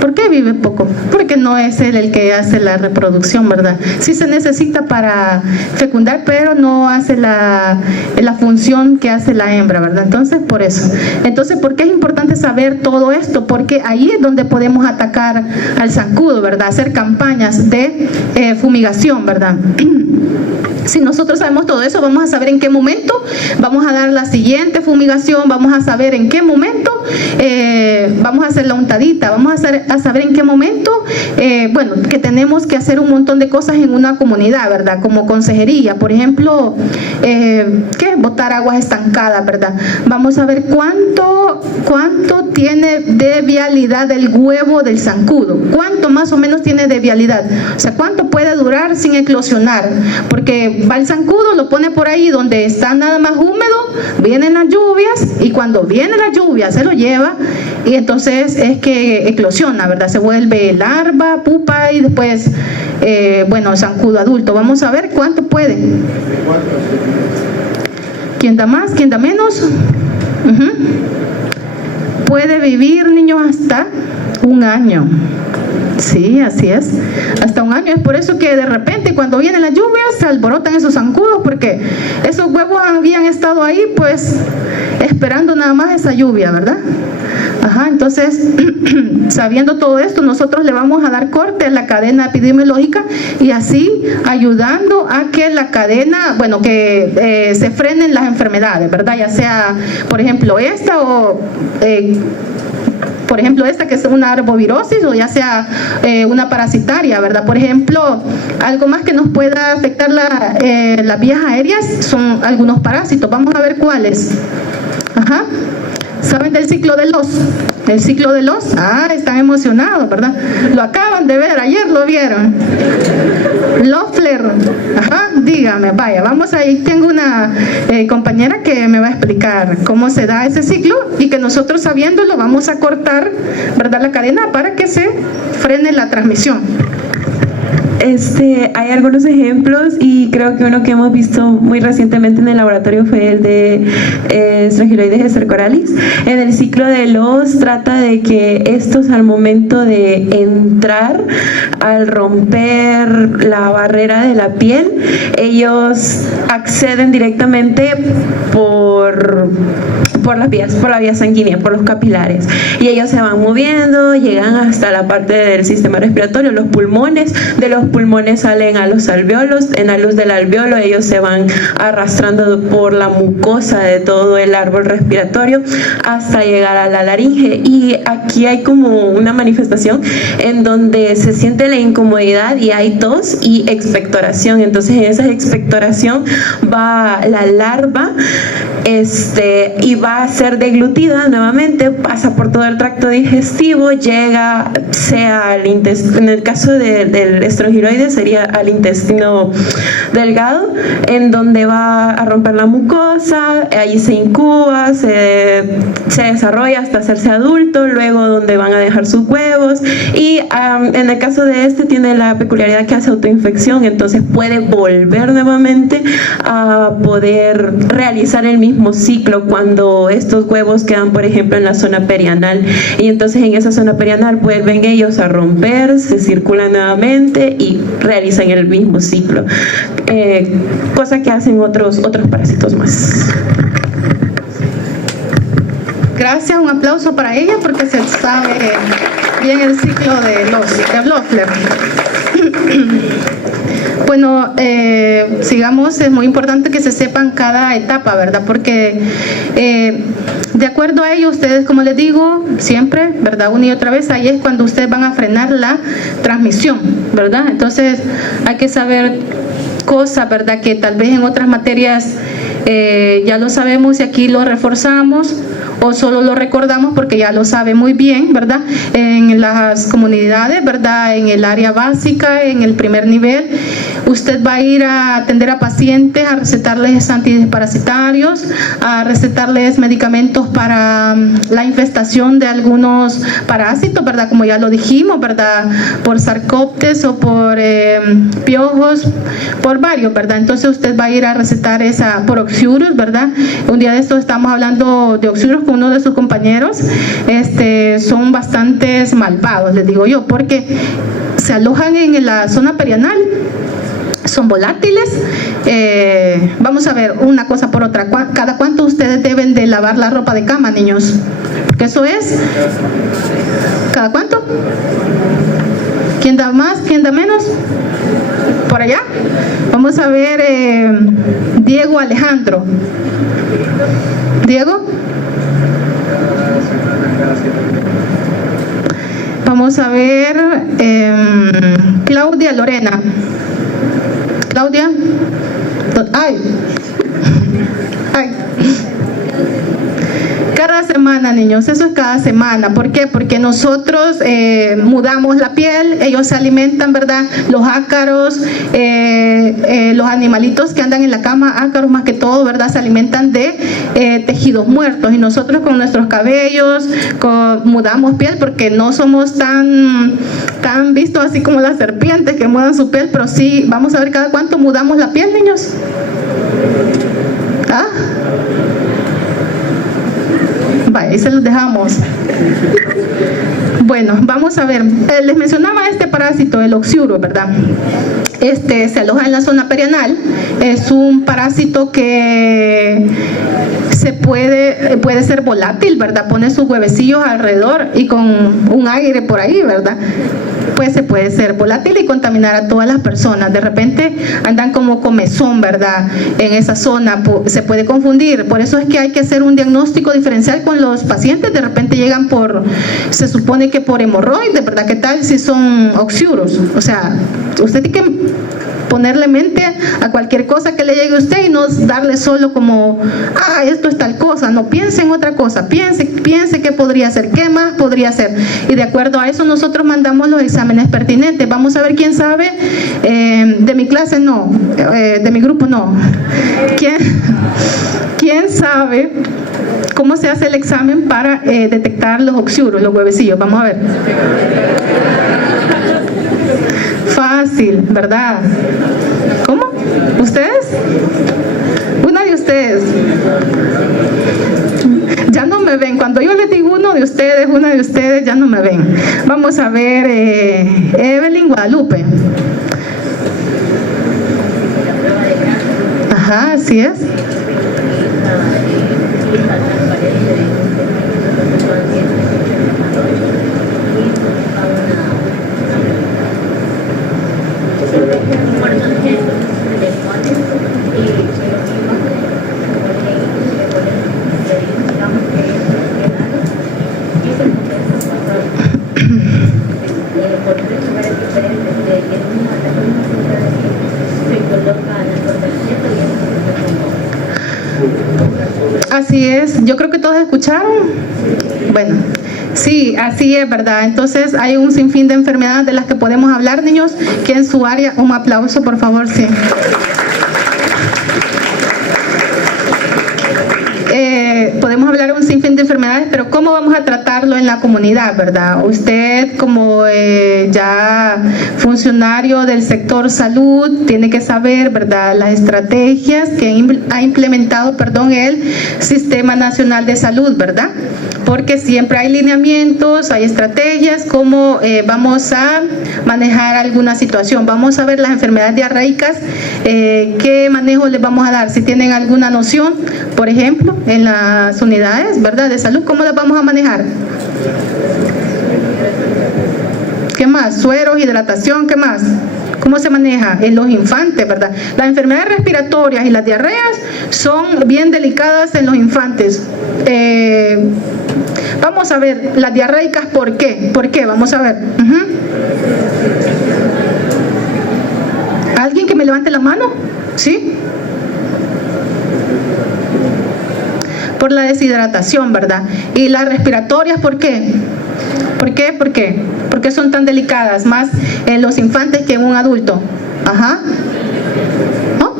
¿Por qué vive poco? Porque no es él el que hace la reproducción, ¿verdad? Sí se necesita para fecundar, pero no hace la función que hace la hembra, ¿verdad? Entonces, por eso. Entonces, ¿por qué es importante saber todo esto? Porque ahí es donde podemos atacar al zancudo, ¿verdad? Hacer campañas de fumigación, ¿verdad? Si nosotros sabemos todo eso, vamos a saber en qué momento vamos a dar la siguiente fumigación, vamos a saber en qué momento vamos a hacer la untadita, vamos a saber en qué momento, bueno, que tenemos que hacer un montón de cosas en una comunidad, ¿verdad? Como consejería, por ejemplo, ¿qué? Botar aguas estancadas, ¿verdad? Vamos a ver cuánto tiene de vialidad el huevo del zancudo, cuánto más o menos tiene de vialidad, o sea, cuánto puede durar sin eclosionar, porque va el zancudo, lo pone por ahí donde está nada más húmedo, vienen las lluvias y cuando viene la lluvia se lo lleva y entonces es que eclosiona, ¿verdad? Se vuelve larva, pupa y después, bueno, zancudo adulto. Vamos a ver cuánto puede. ¿Quién da más? ¿Quién da menos? Puede vivir, niños, hasta 1 año. Sí, así es, hasta 1 año. Es por eso que de repente cuando vienen las lluvias se alborotan esos zancudos, porque esos huevos habían estado ahí pues esperando nada más esa lluvia, ¿verdad? Ajá, entonces sabiendo todo esto, nosotros le vamos a dar corte a la cadena epidemiológica y así ayudando a que la cadena, bueno, que se frenen las enfermedades, ¿verdad? Ya sea, por ejemplo, esta o por ejemplo esta que es una arbovirosis o ya sea una parasitaria, ¿verdad? Por ejemplo, algo más que nos pueda afectar las vías aéreas son algunos parásitos. Vamos a ver cuáles. Ajá. ¿Saben del ciclo de los? El ciclo de los, están emocionados, ¿verdad? Lo acaban de ver, ayer lo vieron. Loeffler, dígame, vaya, vamos ahí, tengo una compañera que me va a explicar cómo se da ese ciclo y que nosotros sabiéndolo vamos a cortar, ¿verdad? La cadena para que se frene la transmisión. Hay algunos ejemplos y creo que uno que hemos visto muy recientemente en el laboratorio fue el de Strongyloides estercoralis. En el ciclo de los trata de que estos al momento de entrar, al romper la barrera de la piel, ellos acceden directamente por la vía sanguínea, por los capilares, y ellos se van moviendo, llegan hasta la parte del sistema respiratorio, los pulmones. De los pulmones salen a los alvéolos, en la luz del alvéolo ellos se van arrastrando por la mucosa de todo el árbol respiratorio hasta llegar a la laringe, y aquí hay como una manifestación en donde se siente la incomodidad y hay tos y expectoración. Entonces en esa expectoración va la larva y va a ser deglutida nuevamente, pasa por todo el tracto digestivo, llega sea al intestino, en el caso del estrongiloides sería al intestino delgado, en donde va a romper la mucosa, ahí se incuba, se desarrolla hasta hacerse adulto, luego donde van a dejar sus huevos, y en el caso de tiene la peculiaridad que hace autoinfección, entonces puede volver nuevamente a poder realizar el mismo ciclo cuando estos huevos quedan, por ejemplo, en la zona perianal, y entonces en esa zona perianal vuelven ellos a romper, se circulan nuevamente y realizan el mismo ciclo, cosa que hacen otros parásitos más. Gracias, un aplauso para ella porque se sabe bien el ciclo de Loeffler. Bueno, sigamos, es muy importante que se sepan cada etapa, ¿verdad? Porque de acuerdo a ello, ustedes, como les digo, siempre, ¿verdad? Una y otra vez, ahí es cuando ustedes van a frenar la transmisión, ¿verdad? Entonces, hay que saber cosas, ¿verdad? Que tal vez en otras materias ya lo sabemos y aquí lo reforzamos, o solo lo recordamos porque ya lo sabe muy bien, ¿verdad? En las comunidades, ¿verdad? En el área básica, en el primer nivel, usted va a ir a atender a pacientes, a recetarles antiparasitarios, a recetarles medicamentos para la infestación de algunos parásitos, ¿verdad? Como ya lo dijimos, ¿verdad? Por sarcóptes o por piojos, por varios, ¿verdad? Entonces usted va a ir a recetar esa por oxiurus, ¿verdad? Un día de esto estamos hablando de oxiurus con uno de sus compañeros. Son bastantes malvados, les digo yo, porque se alojan en la zona perianal, son volátiles. Vamos a ver una cosa por otra. ¿Cada cuánto ustedes deben de lavar la ropa de cama, niños? Porque eso es, ¿cada cuánto? ¿Quién da más? ¿Quién da menos? Por allá. Vamos a ver, Diego Alejandro. Diego. Vamos a ver, Claudia Lorena. Claudia. Ay. Cada semana, niños, eso es cada semana. ¿Por qué? Porque nosotros mudamos la piel, ellos se alimentan, ¿verdad? Los ácaros, los animalitos que andan en la cama, ácaros más que todo, ¿verdad? Se alimentan de tejidos muertos, y nosotros con nuestros cabellos mudamos piel porque no somos tan vistos así como las serpientes que mudan su piel, pero sí, vamos a ver cada cuánto mudamos la piel, niños. ¿Ah? Vaya, ahí se los dejamos. Bueno, vamos a ver. Les mencionaba este parásito, el oxiurus, ¿verdad? Se aloja en la zona perianal. Es un parásito que puede ser volátil, ¿verdad? Pone sus huevecillos alrededor y con un aire por ahí, ¿verdad? Pues se puede ser volátil y contaminar a todas las personas. De repente andan como comezón, ¿verdad? En esa zona se puede confundir. Por eso es que hay que hacer un diagnóstico diferencial con los pacientes. De repente llegan se supone que por hemorroides, ¿verdad? ¿Qué tal si son oxiurus? O sea, usted tiene que ponerle mente a cualquier cosa que le llegue a usted y no darle solo como, esto es tal cosa. No, piense en otra cosa, piense qué podría ser, qué más podría ser, y de acuerdo a eso nosotros mandamos los exámenes pertinentes. Vamos a ver quién sabe, de mi clase no, de mi grupo no, ¿quién sabe cómo se hace el examen para detectar los oxiurus, los huevecillos? Vamos a ver. Fácil, ¿verdad? ¿Cómo? ¿Ustedes? Una de ustedes. Ya no me ven. Cuando yo les digo una de ustedes, ya no me ven. Vamos a ver, Evelyn Guadalupe. Ajá, así es. así es. Yo creo que todos escucharon. Bueno, sí, así es, ¿verdad? Entonces hay un sinfín de enfermedades de las que podemos hablar, niños, que en su área, un aplauso, por favor, sí. Podemos hablar un sinfín de enfermedades, pero ¿cómo vamos a tratarlo en la comunidad, verdad? Usted como ya funcionario del sector salud tiene que saber, verdad, las estrategias que ha implementado, el Sistema Nacional de Salud, verdad, porque siempre hay lineamientos, hay estrategias, cómo vamos a manejar alguna situación. Vamos a ver las enfermedades diarreicas, qué manejo les vamos a dar, si tienen alguna noción, por ejemplo, en las unidades, ¿verdad?, de salud, ¿cómo las vamos a manejar? ¿Qué más? Sueros, hidratación, ¿qué más? ¿Cómo se maneja? En los infantes, ¿verdad? Las enfermedades respiratorias y las diarreas son bien delicadas en los infantes. Vamos a ver, las diarreicas, ¿por qué? ¿Por qué? Vamos a ver. ¿Alguien que me levante la mano? ¿Sí? Por la deshidratación, ¿verdad? Y las respiratorias, ¿por qué? ¿Por qué? ¿Por qué? ¿Por qué son tan delicadas? Más en los infantes que en un adulto. Ajá. ¿No?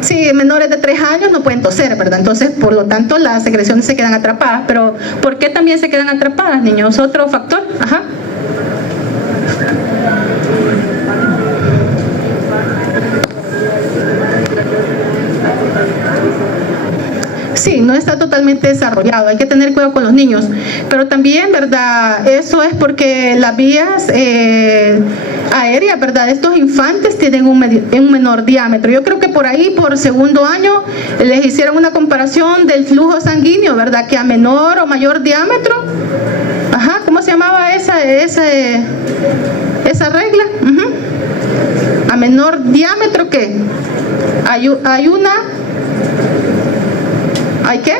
Sí, menores de 3 años no pueden toser, ¿verdad? Entonces, por lo tanto, las secreciones se quedan atrapadas. Pero, ¿por qué también se quedan atrapadas, niños? Otro factor. Ajá. Sí, no está totalmente desarrollado, hay que tener cuidado con los niños, pero también, ¿verdad? Eso es porque las vías aéreas, ¿verdad?, estos infantes tienen un menor diámetro. Yo creo que por ahí, por segundo año, les hicieron una comparación del flujo sanguíneo, ¿verdad?, que a menor o mayor diámetro, ajá, ¿cómo se llamaba esa regla? A menor diámetro, ¿qué? ¿Hay qué?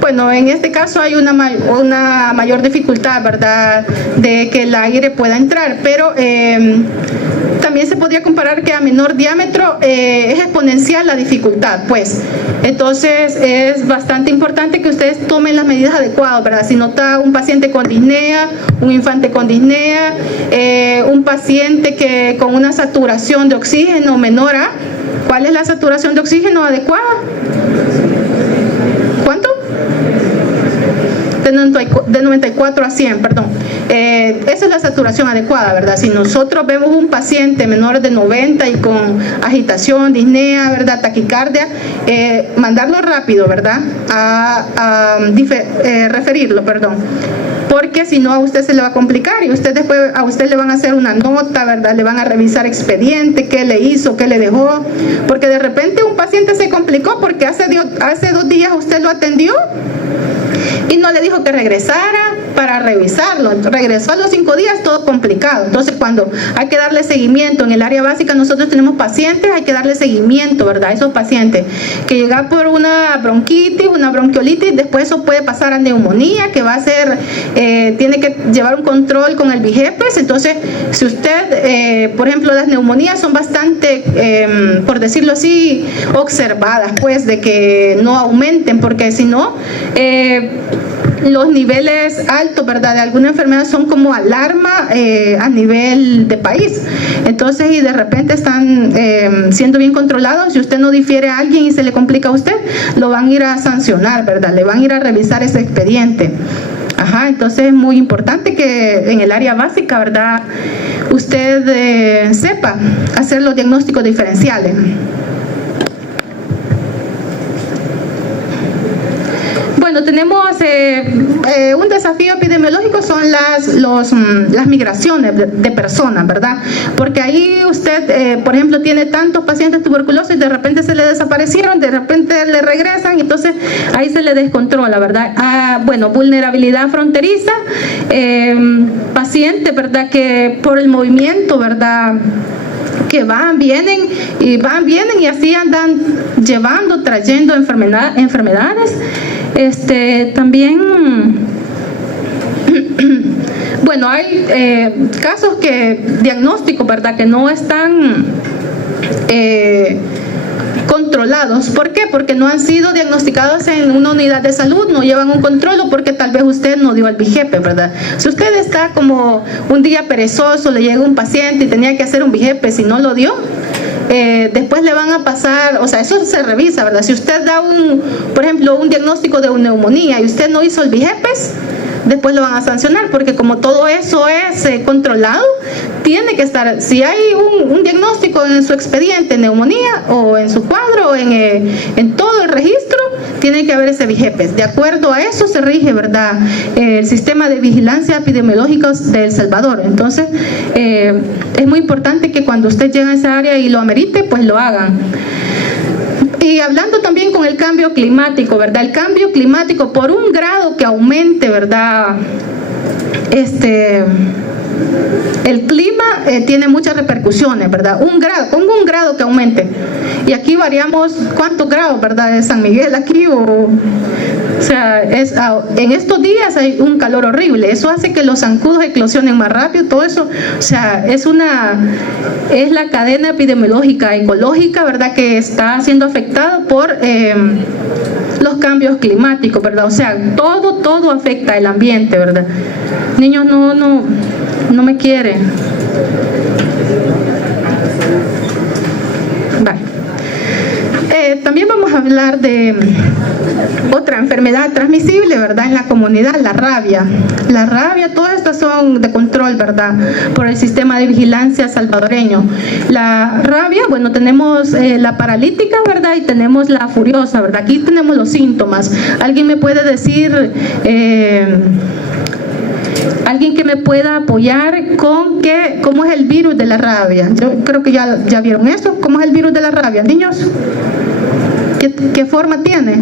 Bueno, en este caso hay una mayor dificultad, ¿verdad?, de que el aire pueda entrar, pero también se podría comparar que a menor diámetro es exponencial la dificultad, pues. Entonces es bastante importante que ustedes tomen las medidas adecuadas, ¿verdad? Si nota un paciente con disnea, un infante con disnea, un paciente que con una saturación de oxígeno menor a, ¿cuál es la saturación de oxígeno adecuada? ¿Cuánto? De 94 a 100, perdón. Esa es la saturación adecuada, ¿verdad? Si nosotros vemos un paciente menor de 90 y con agitación, disnea, ¿verdad?, taquicardia, mandarlo rápido, ¿verdad?, referirlo, perdón. Porque si no, a usted se le va a complicar y usted después a usted le van a hacer una nota, ¿verdad? Le van a revisar expediente, qué le hizo, qué le dejó, porque de repente un paciente se complicó porque hace 2 días usted lo atendió y no le dijo que regresara para revisarlo. Regresó a los 5 días, todo complicado. Entonces, cuando hay que darle seguimiento en el área básica, nosotros tenemos pacientes, hay que darle seguimiento, ¿verdad? Esos pacientes que llegan por una bronquitis, una bronquiolitis, después eso puede pasar a neumonía, que va a ser, tiene que llevar un control con el BIGEPES. Entonces, si usted, por ejemplo, las neumonías son bastante, por decirlo así, observadas, pues, de que no aumenten, porque si no, los niveles altos, ¿verdad?, de alguna enfermedad son como alarma a nivel de país. Entonces, y de repente están siendo bien controlados. Si usted no difiere a alguien y se le complica a usted, lo van a ir a sancionar, ¿verdad? Le van a ir a revisar ese expediente. Ajá, entonces es muy importante que en el área básica, ¿verdad?, usted sepa hacer los diagnósticos diferenciales. Bueno, tenemos un desafío epidemiológico, son las migraciones de personas, ¿verdad? Porque ahí usted, por ejemplo, tiene tantos pacientes tuberculosos y de repente se le desaparecieron, de repente le regresan, y entonces ahí se le descontrola, ¿verdad? Bueno, vulnerabilidad fronteriza, pacientes, ¿verdad?, que por el movimiento, ¿verdad?, que vienen y así andan trayendo enfermedades. También Bueno, hay casos diagnósticos, ¿verdad?, que no están controlados. ¿Por qué? Porque no han sido diagnosticados en una unidad de salud, no llevan un control, o porque tal vez usted no dio el BIGEP, ¿verdad? Si usted está como un día perezoso, le llega un paciente y tenía que hacer un BIGEP, si no lo dio, después le van a pasar, o sea, eso se revisa, ¿verdad? Si usted da por ejemplo, un diagnóstico de una neumonía y usted no hizo el BIGEP, después lo van a sancionar, porque como todo eso es controlado, tiene que estar, si hay un diagnóstico en su expediente, neumonía, o en su cuadro, en todo el registro, tiene que haber ese BIGEP. De acuerdo a eso se rige, ¿verdad?, el sistema de vigilancia epidemiológica de El Salvador. Entonces, es muy importante que cuando usted llegue a esa área y lo amerite, pues lo hagan. Y hablando también con el cambio climático, ¿verdad? El cambio climático, por 1 grado que aumente, ¿verdad?, el clima tiene muchas repercusiones, ¿verdad? 1 grado, con 1 grado que aumente. Y aquí variamos, ¿cuántos grados, verdad, de San Miguel aquí? O sea, en estos días hay un calor horrible. Eso hace que los zancudos eclosionen más rápido, todo eso. O sea, es la cadena epidemiológica, ecológica, ¿verdad?, que está siendo afectada por los cambios climáticos, ¿verdad? O sea, todo afecta el ambiente, ¿verdad? Niños, no me quieren. Vale. También vamos a hablar de otra enfermedad transmisible, ¿verdad?, en la comunidad, la rabia. La rabia, todas estas son de control, ¿verdad?, por el sistema de vigilancia salvadoreño. La rabia, bueno, tenemos la paralítica, ¿verdad?, y tenemos la furiosa, ¿verdad? Aquí tenemos los síntomas. ¿Alguien me puede decir, alguien que me pueda apoyar con cómo es el virus de la rabia? Yo creo que ya vieron eso. ¿Cómo es el virus de la rabia, niños? ¿Qué forma tiene?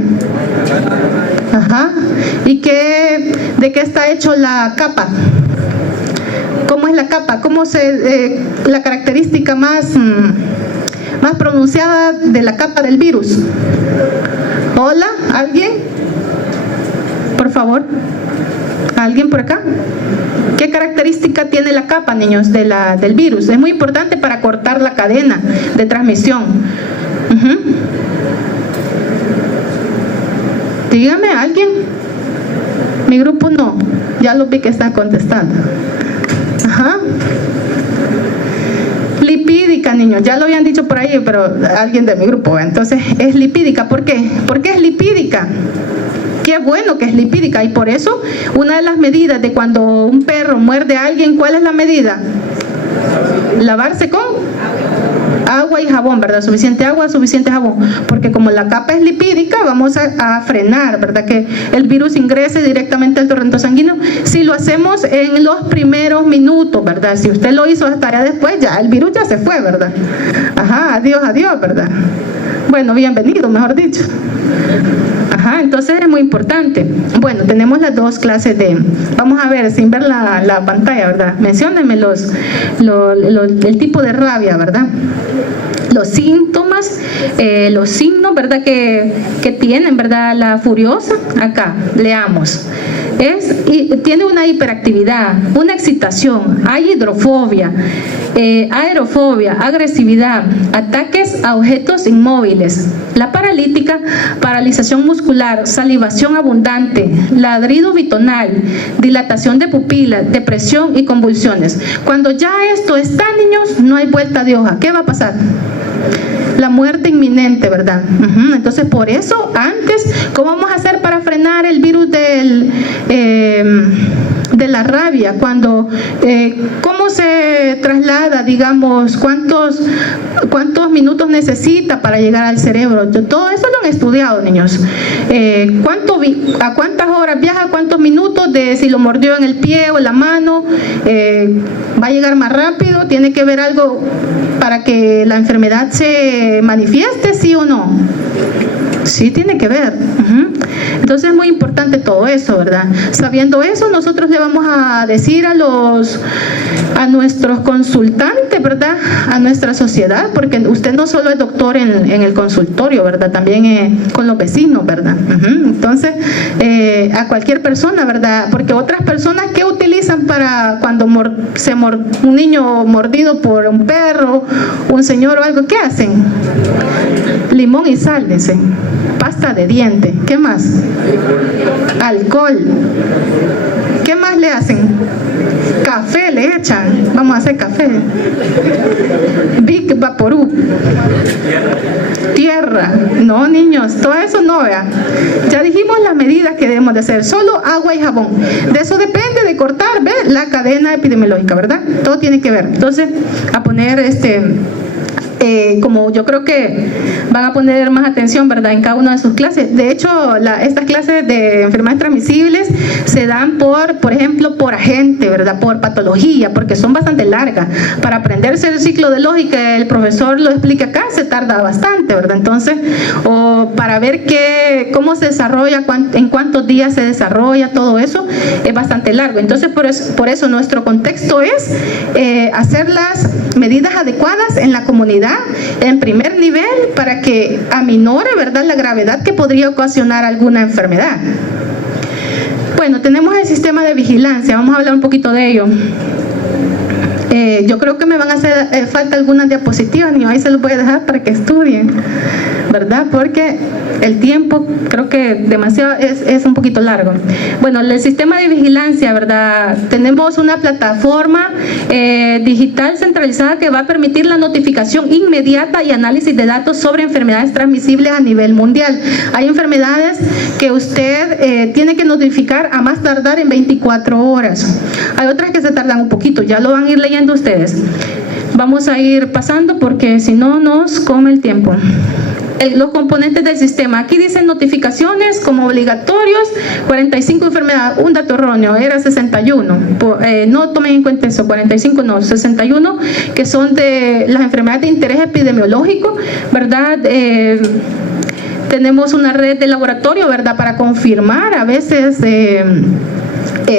Ajá. ¿Y de qué está hecho la capa? ¿Cómo es la capa? ¿Cómo la característica más pronunciada de la capa del virus? ¿Hola? ¿Alguien? Por favor. ¿Alguien por acá? ¿Qué característica tiene la capa, niños, del virus? Es muy importante para cortar la cadena de transmisión. Dígame, ¿alguien? Mi grupo no. Ya lo vi que están contestando. Ajá. Lipídica, niños. Ya lo habían dicho por ahí, pero alguien de mi grupo. Entonces, es lipídica. ¿Por qué? ¿Por qué es lipídica? Qué bueno que es lipídica, y por eso una de las medidas de cuando un perro muerde a alguien, ¿cuál es la medida? Lavarse con agua y jabón, ¿verdad? Suficiente agua, suficiente jabón, porque como la capa es lipídica, vamos a frenar, ¿verdad?, que el virus ingrese directamente al torrente sanguíneo. Si lo hacemos en los primeros minutos, ¿verdad? Si usted lo hizo hasta allá después, ya el virus ya se fue, ¿verdad? Ajá, adiós, ¿verdad? Bueno, bienvenido, mejor dicho. Ajá, entonces es muy importante. Bueno, tenemos las dos clases vamos a ver, sin ver la pantalla, ¿verdad? Menciónenme el tipo de rabia, ¿verdad? Los síntomas, los signos, ¿verdad?, que tienen, ¿verdad?, la furiosa. Acá, leamos. Tiene una hiperactividad, una excitación, hay hidrofobia, aerofobia, agresividad, ataques a objetos inmóviles. La paralítica, paralización muscular, salivación abundante, ladrido bitonal, dilatación de pupilas, depresión y convulsiones. Cuando ya esto está, niños, no hay vuelta de hoja. ¿Qué va a pasar? La muerte inminente, ¿verdad? Entonces, por eso, antes, ¿cómo vamos a hacer para frenar el virus de la rabia? ¿Cómo se traslada, digamos, cuántos minutos necesita para llegar al cerebro? Todo eso lo han estudiado, niños. ¿A cuántas horas viaja? ¿Cuántos minutos? Si lo mordió en el pie o la mano, va a llegar más rápido. ¿Tiene que ver algo para que la enfermedad se manifieste, sí o no? Sí tiene que ver. Entonces es muy importante todo eso, ¿verdad? Sabiendo eso, nosotros le vamos a decir a nuestros consultantes, ¿verdad? A nuestra sociedad, porque usted no solo es doctor en el consultorio, ¿verdad? También con los vecinos, ¿verdad? Entonces, a cualquier persona, ¿verdad? Porque otras personas que utilizan para cuando un niño mordido por un perro, un señor o algo, ¿qué hacen? Limón y sal, dicen. Pasta de diente. ¿Qué más? Alcohol. ¿Qué más le hacen? Café le echan. Vamos a hacer café. Big Vaporub. Tierra. No, niños, todo eso no, vea. Ya dijimos las medidas que debemos de hacer. Solo agua y jabón. De eso depende de cortar, ¿ve? La cadena epidemiológica, ¿verdad? Todo tiene que ver. Entonces, a poner como yo creo que van a poner más atención, ¿verdad?, en cada una de sus clases. De hecho, estas clases de enfermedades transmisibles se dan por ejemplo, por agente, ¿verdad?, por patología, porque son bastante largas. Para aprenderse el ciclo de lógica, el profesor lo explica acá, se tarda bastante, ¿verdad? Entonces, o para ver cómo se desarrolla, en cuántos días se desarrolla, todo eso es bastante largo. Entonces, por eso nuestro contexto es hacer las medidas adecuadas en la comunidad en primer nivel para que aminore, ¿verdad?, la gravedad que podría ocasionar alguna enfermedad. Bueno, tenemos el sistema de vigilancia, vamos a hablar un poquito de ello. Yo creo que me van a hacer falta algunas diapositivas, y ahí se los voy a dejar para que estudien, ¿verdad? Porque el tiempo creo que demasiado es un poquito largo. Bueno, el sistema de vigilancia, ¿verdad? Tenemos una plataforma digital centralizada que va a permitir la notificación inmediata y análisis de datos sobre enfermedades transmisibles a nivel mundial. Hay enfermedades que usted tiene que notificar a más tardar en 24 horas. Hay otras que se tardan un poquito, ya lo van a ir leyendo ustedes. Vamos a ir pasando porque si no nos come el tiempo. Los componentes del sistema. Aquí dicen notificaciones como obligatorios, 45 enfermedades, un dato erróneo, era 61. No tomen en cuenta eso, 45 no, 61, que son de las enfermedades de interés epidemiológico, ¿verdad? Tenemos una red de laboratorio, ¿verdad?, para confirmar a veces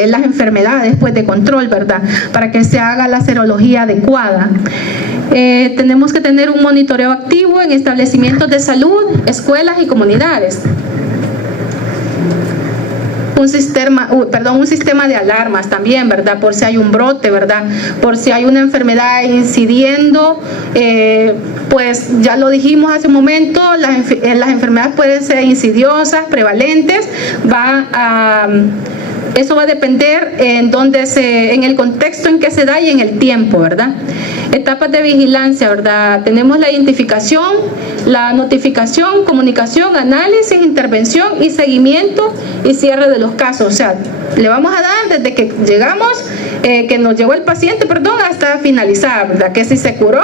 las enfermedades después de control, ¿verdad?, para que se haga la serología adecuada. Tenemos que tener un monitoreo activo en establecimientos de salud, escuelas y comunidades. Un sistema de alarmas también, ¿verdad?, por si hay un brote, ¿verdad?, por si hay una enfermedad incidiendo, pues ya lo dijimos hace un momento, las enfermedades pueden ser insidiosas, prevalentes, eso va a depender en el contexto en que se da y en el tiempo, ¿verdad? Etapas de vigilancia, ¿verdad? Tenemos la identificación, la notificación, comunicación, análisis, intervención y seguimiento y cierre de los casos. O sea, le vamos a dar desde que llegamos, que nos llegó el paciente, hasta finalizar, ¿verdad? Que si se curó,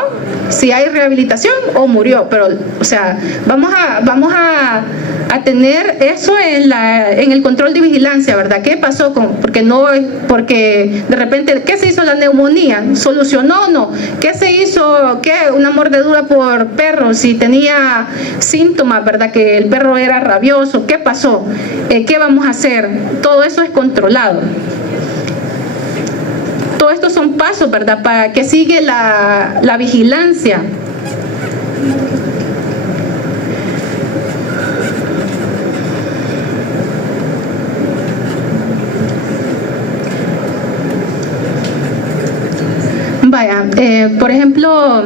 si hay rehabilitación o murió. Pero, o sea, vamos a tener eso en el control de vigilancia, ¿verdad? ¿Qué pasó porque de repente, ¿qué se hizo la neumonía? ¿Solucionó o no? ¿Qué se hizo? ¿Qué? Una mordedura por perro, si tenía síntomas, ¿verdad?, que el perro era rabioso, ¿qué pasó? ¿Qué vamos a hacer? Todo eso es controlado. Todo esto son pasos, ¿verdad?, para que sigue la vigilancia. Vaya, por ejemplo,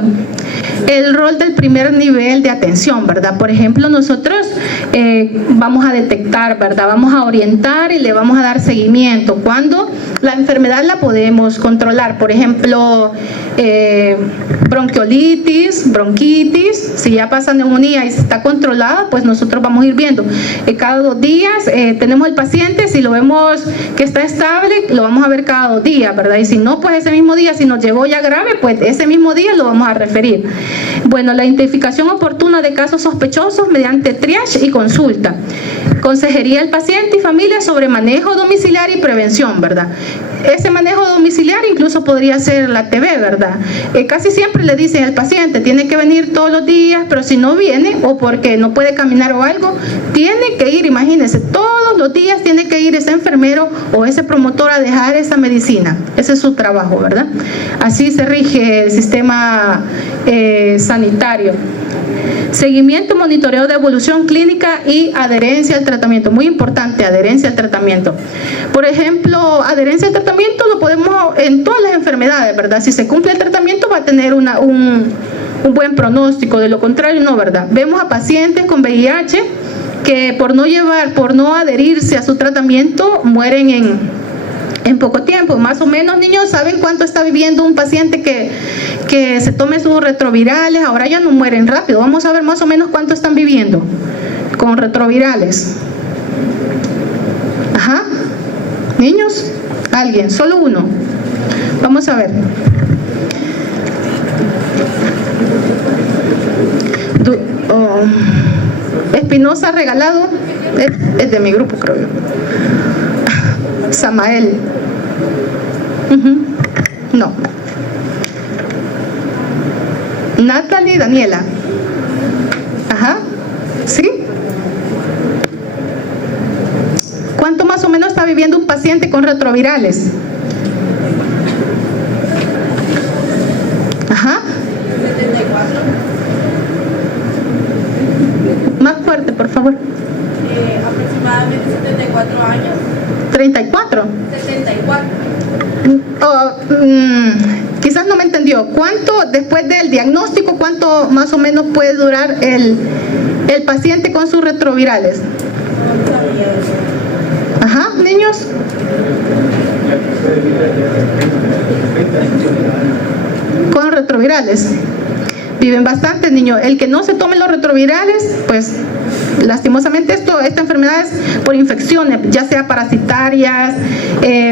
el rol del primer nivel de atención, ¿verdad? Por ejemplo, nosotros vamos a detectar, ¿verdad?, vamos a orientar y le vamos a dar seguimiento. Cuando la enfermedad la podemos controlar, por ejemplo, bronquiolitis, bronquitis, si ya pasa neumonía y está controlada, pues nosotros vamos a ir viendo. Cada 2 días tenemos el paciente, si lo vemos que está estable, lo vamos a ver cada 2 días, ¿verdad? Y si no, pues ese mismo día, si nos llegó ya grave, pues ese mismo día lo vamos a referir. Bueno, la identificación oportuna de casos sospechosos mediante triage y consulta. Consejería al paciente y familia sobre manejo domiciliario y prevención, ¿verdad? Ese manejo domiciliario incluso podría ser la TV, ¿verdad? Casi siempre le dicen al paciente, tiene que venir todos los días, pero si no viene o porque no puede caminar o algo, tiene que ir, imagínense, todos los días tiene que ir ese enfermero o ese promotor a dejar esa medicina. Ese es su trabajo, ¿verdad? Así se rige el sistema sanitario. Seguimiento, monitoreo de evolución clínica y adherencia al tratamiento. Muy importante, adherencia al tratamiento. Por ejemplo, adherencia al tratamiento lo podemos en todas las enfermedades, ¿verdad? Si se cumple el tratamiento va a tener un buen pronóstico, de lo contrario no, ¿verdad? Vemos a pacientes con VIH que por no adherirse a su tratamiento mueren en poco tiempo. Más o menos, niños, ¿saben cuánto está viviendo un paciente que se tome sus retrovirales? Ahora ya no mueren rápido. Vamos a ver más o menos cuánto están viviendo con retrovirales. Ajá. Niños, alguien, solo uno. Vamos a ver. Espinosa Regalado, es de mi grupo, creo yo. Samael. No. Natalie Daniela. Ajá. ¿Sí? ¿Cuánto más o menos está viviendo un paciente con retrovirales? Ajá. 74. Más fuerte, por favor. Aproximadamente 74 años. 34. 74. Quizás no me entendió. ¿Cuánto después del diagnóstico, cuánto más o menos puede durar el paciente con sus retrovirales? Ajá, niños. Con retrovirales. Viven bastante, niños. El que no se tome los retrovirales, pues lastimosamente esta enfermedad es por infecciones, ya sea parasitarias,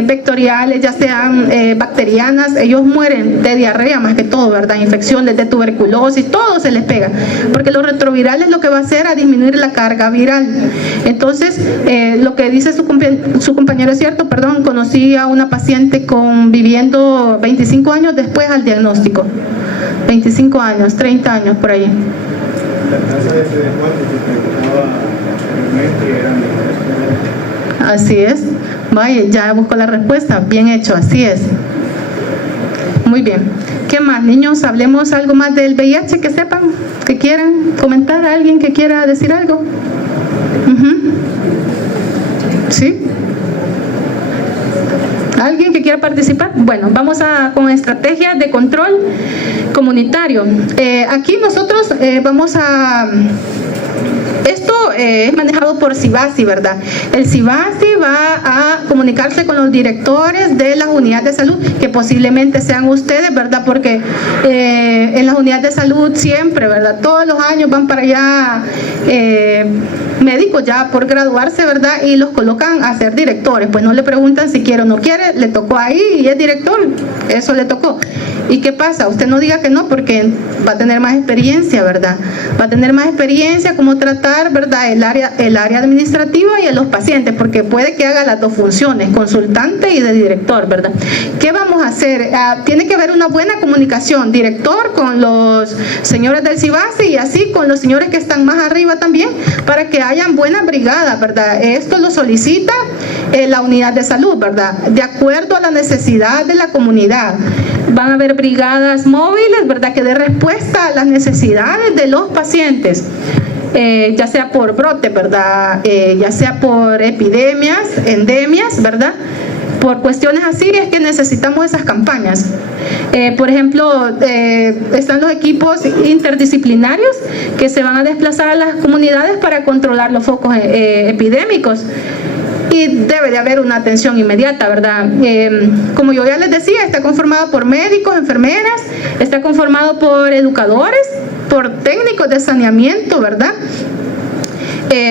vectoriales, ya sean bacterianas. Ellos mueren de diarrea más que todo, ¿verdad? Infecciones, de tuberculosis, todo se les pega, porque los retrovirales lo que va a hacer es disminuir la carga viral. Entonces, lo que dice su compañero es cierto, perdón, conocí a una paciente viviendo 25 años después al diagnóstico. 25 años, 30 años por ahí. La tasa de CD4 que preguntaba anteriormente era de... Así es. Vaya, ya busco la respuesta. Bien hecho, así es. Muy bien. ¿Qué más, niños? Hablemos algo más del VIH que sepan, que quieran comentar. ¿Alguien que quiera decir algo? ¿Sí? ¿Alguien que quiera participar? Bueno, vamos con estrategias de control comunitario. Aquí nosotros vamos a... Esto es manejado por CIBASI, ¿verdad? El CIBASI va a comunicarse con los directores de las unidades de salud, que posiblemente sean ustedes, ¿verdad? Porque en las unidades de salud siempre, ¿verdad? Todos los años van para allá médicos ya por graduarse, ¿verdad? Y los colocan a ser directores. Pues no le preguntan si quiere o no quiere, le tocó ahí y es director, eso le tocó. ¿Y qué pasa? Usted no diga que no, porque va a tener más experiencia, ¿verdad? Va a tener más experiencia cómo tratar, ¿verdad? El área administrativa y a los pacientes, porque puede que haga las dos funciones, consultante y de director, ¿verdad? ¿Qué vamos a hacer? Tiene que haber una buena comunicación, director con los señores del CIBASI y así con los señores que están más arriba también, para que hayan buenas brigadas, ¿verdad? Esto lo solicita la unidad de salud, ¿verdad? De acuerdo a la necesidad de la comunidad. Van a haber brigadas móviles, ¿verdad?, que dé respuesta a las necesidades de los pacientes, ya sea por brote, ¿verdad?, ya sea por epidemias, endemias, ¿verdad?, por cuestiones así es que necesitamos esas campañas. Por ejemplo, están los equipos interdisciplinarios que se van a desplazar a las comunidades para controlar los focos epidémicos. Y debe de haber una atención inmediata, ¿verdad? Como yo ya les decía, está conformado por médicos, enfermeras, está conformado por educadores, por técnicos de saneamiento, ¿verdad?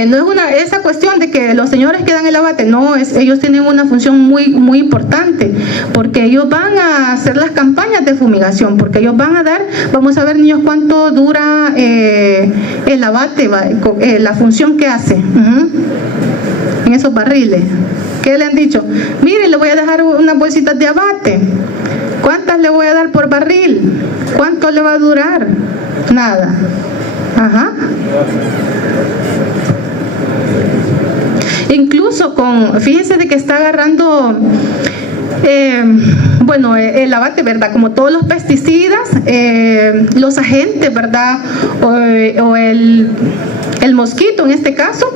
No es esa cuestión de que los señores que dan el abate, no, ellos tienen una función muy, muy importante, porque ellos van a hacer las campañas de fumigación, porque ellos van a dar, vamos a ver, niños, cuánto dura el abate, la función que hace. en esos barriles? ¿Qué le han dicho? Mire, le voy a dejar unas bolsitas de abate. ¿Cuántas le voy a dar por barril? ¿Cuánto le va a durar? Nada. Ajá. Incluso fíjense de que está agarrando, el abate, ¿verdad? Como todos los pesticidas, los agentes, ¿verdad? O el mosquito en este caso,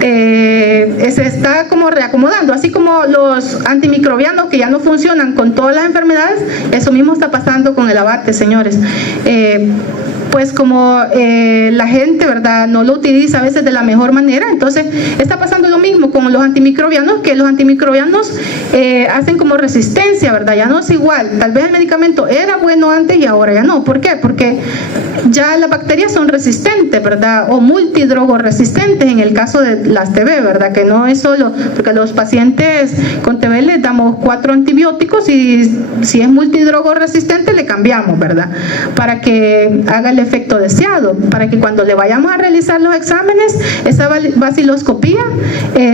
se está como reacomodando, así como los antimicrobianos que ya no funcionan con todas las enfermedades, eso mismo está pasando con el abate, señores. Pues como la gente, ¿verdad?, no lo utiliza a veces de la mejor manera, entonces está pasando lo mismo con los antimicrobianos, que los antimicrobianos hacen como resistencia, ¿verdad? Ya no es igual, tal vez el medicamento era bueno antes y ahora ya no. ¿Por qué? Porque ya las bacterias son resistentes, ¿verdad? O multidrogoresistentes en el caso de las TB, ¿verdad? Que no es solo, porque a los pacientes con TB les damos 4 antibióticos y si es multidrogoresistente le cambiamos, ¿verdad? Para que haga el efecto deseado, para que cuando le vayamos a realizar los exámenes, esa baciloscopía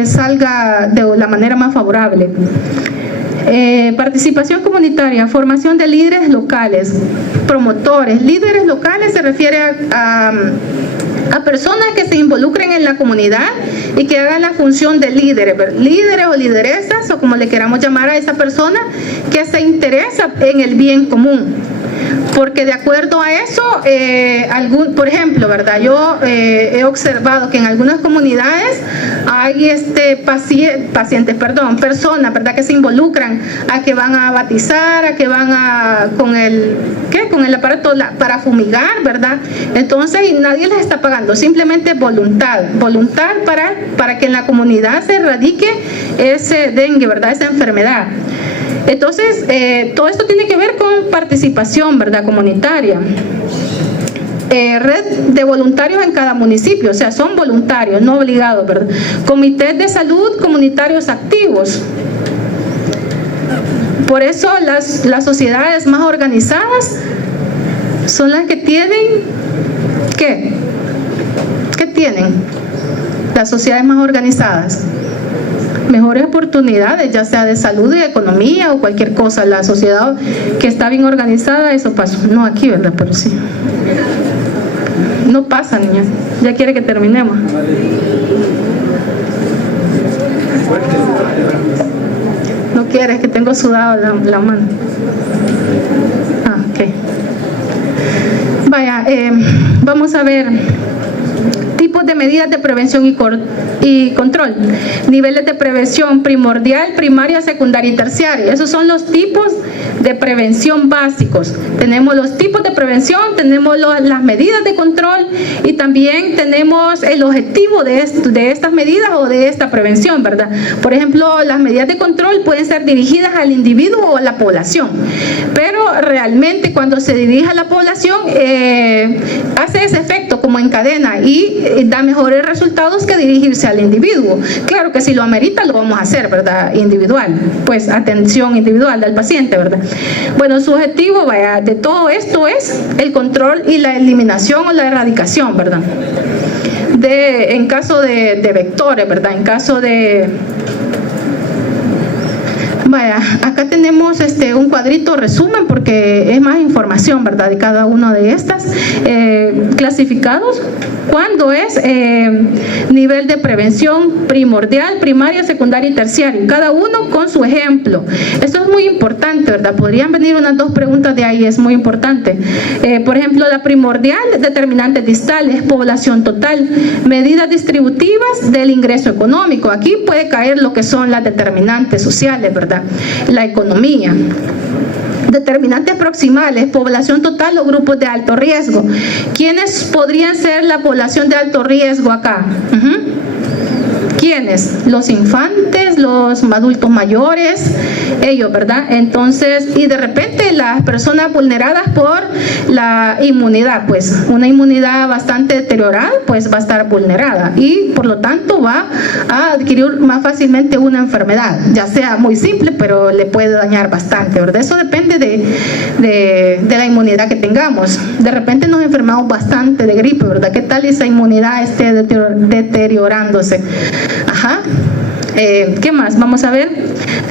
salga de la manera más favorable. Participación comunitaria, formación de líderes locales, promotores. Líderes locales se refiere a personas que se involucren en la comunidad y que hagan la función de líderes o lideresas, o como le queramos llamar a esa persona que se interesa en el bien común. Porque de acuerdo a eso, por ejemplo, ¿verdad? Yo he observado que en algunas comunidades hay personas, ¿verdad?, que se involucran a que van a batizar, a que van con el aparato para fumigar, ¿verdad? Entonces, y nadie les está pagando, simplemente voluntad para que en la comunidad se erradique ese dengue, ¿verdad?, esa enfermedad. Entonces, todo esto tiene que ver con participación, ¿verdad?, comunitaria. Red de voluntarios en cada municipio, o sea, son voluntarios, no obligados, ¿verdad? Comités de salud comunitarios activos. Por eso las sociedades más organizadas son las que tienen, ¿qué? ¿Qué tienen? Las sociedades más organizadas. Mejores oportunidades, ya sea de salud y de economía o cualquier cosa. La sociedad que está bien organizada, eso pasa. No aquí, ¿verdad? Pero sí. No pasa, niña. Ya quiere que terminemos. No quieres, que tengo sudado la mano. Ah, ok. Vaya, vamos a ver tipos de medidas de prevención y control. Niveles de prevención primordial, primaria, secundaria y terciaria. Esos son los tipos de prevención básicos. Tenemos los tipos de prevención, tenemos las medidas de control y también tenemos el objetivo de estas medidas o de esta prevención, ¿verdad? Por ejemplo, las medidas de control pueden ser dirigidas al individuo o a la población, pero realmente cuando se dirige a la población hace ese efecto como en cadena y da mejores resultados que dirigirse al individuo. Claro que si lo amerita lo vamos a hacer, ¿verdad? Individual, pues atención individual del paciente, ¿verdad? Bueno, su objetivo, vaya, de todo esto es el control y la eliminación o la erradicación, ¿verdad? En caso de vectores, ¿verdad? En caso de... Vaya, acá tenemos un cuadrito resumen porque es más información, ¿verdad?, de cada una de estas clasificados. ¿Cuándo es nivel de prevención primordial, primaria, secundaria y terciaria? Cada uno con su ejemplo. Esto es muy importante, ¿verdad? Podrían venir unas 2 preguntas de ahí, es muy importante. Por ejemplo, la primordial, determinantes distales, población total, medidas distributivas del ingreso económico. Aquí puede caer lo que son las determinantes sociales, ¿verdad? La economía. Determinantes proximales, población total o grupos de alto riesgo. ¿Quiénes podrían ser la población de alto riesgo acá? ¿Quiénes? Los infantes, los adultos mayores, ellos, ¿verdad? Entonces, y de repente las personas vulneradas por la inmunidad, pues una inmunidad bastante deteriorada, pues va a estar vulnerada y por lo tanto va a adquirir más fácilmente una enfermedad, ya sea muy simple, pero le puede dañar bastante, ¿verdad? Eso depende de la inmunidad que tengamos. De repente nos enfermamos bastante de gripe, ¿verdad? ¿Qué tal esa inmunidad esté deteriorándose? Ajá. ¿Qué más? Vamos a ver.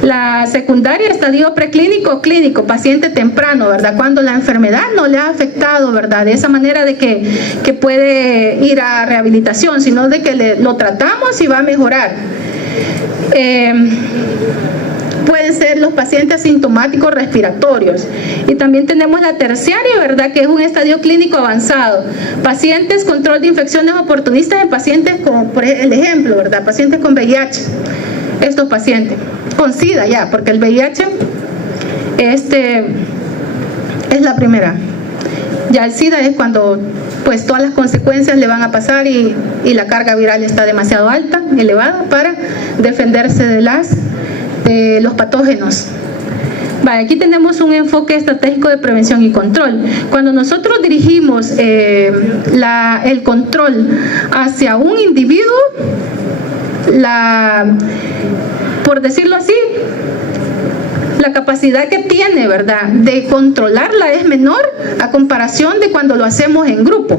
La secundaria, estadio preclínico, clínico, paciente temprano, ¿verdad? Cuando la enfermedad no le ha afectado, ¿verdad? De esa manera de que puede ir a rehabilitación, sino de que lo tratamos y va a mejorar. Pueden ser los pacientes asintomáticos respiratorios. Y también tenemos la terciaria, ¿verdad? Que es un estadio clínico avanzado. Pacientes, control de infecciones oportunistas en pacientes con, por ejemplo, ¿verdad? Pacientes con VIH. Estos pacientes. Con SIDA ya, porque el VIH es la primera. Ya el SIDA es cuando pues todas las consecuencias le van a pasar y la carga viral está demasiado alta, elevada, para defenderse de los patógenos. Vale, aquí tenemos un enfoque estratégico de prevención y control. Cuando nosotros dirigimos el control hacia un individuo, por decirlo así, la capacidad que tiene, ¿verdad?, de controlarla es menor a comparación de cuando lo hacemos en grupo,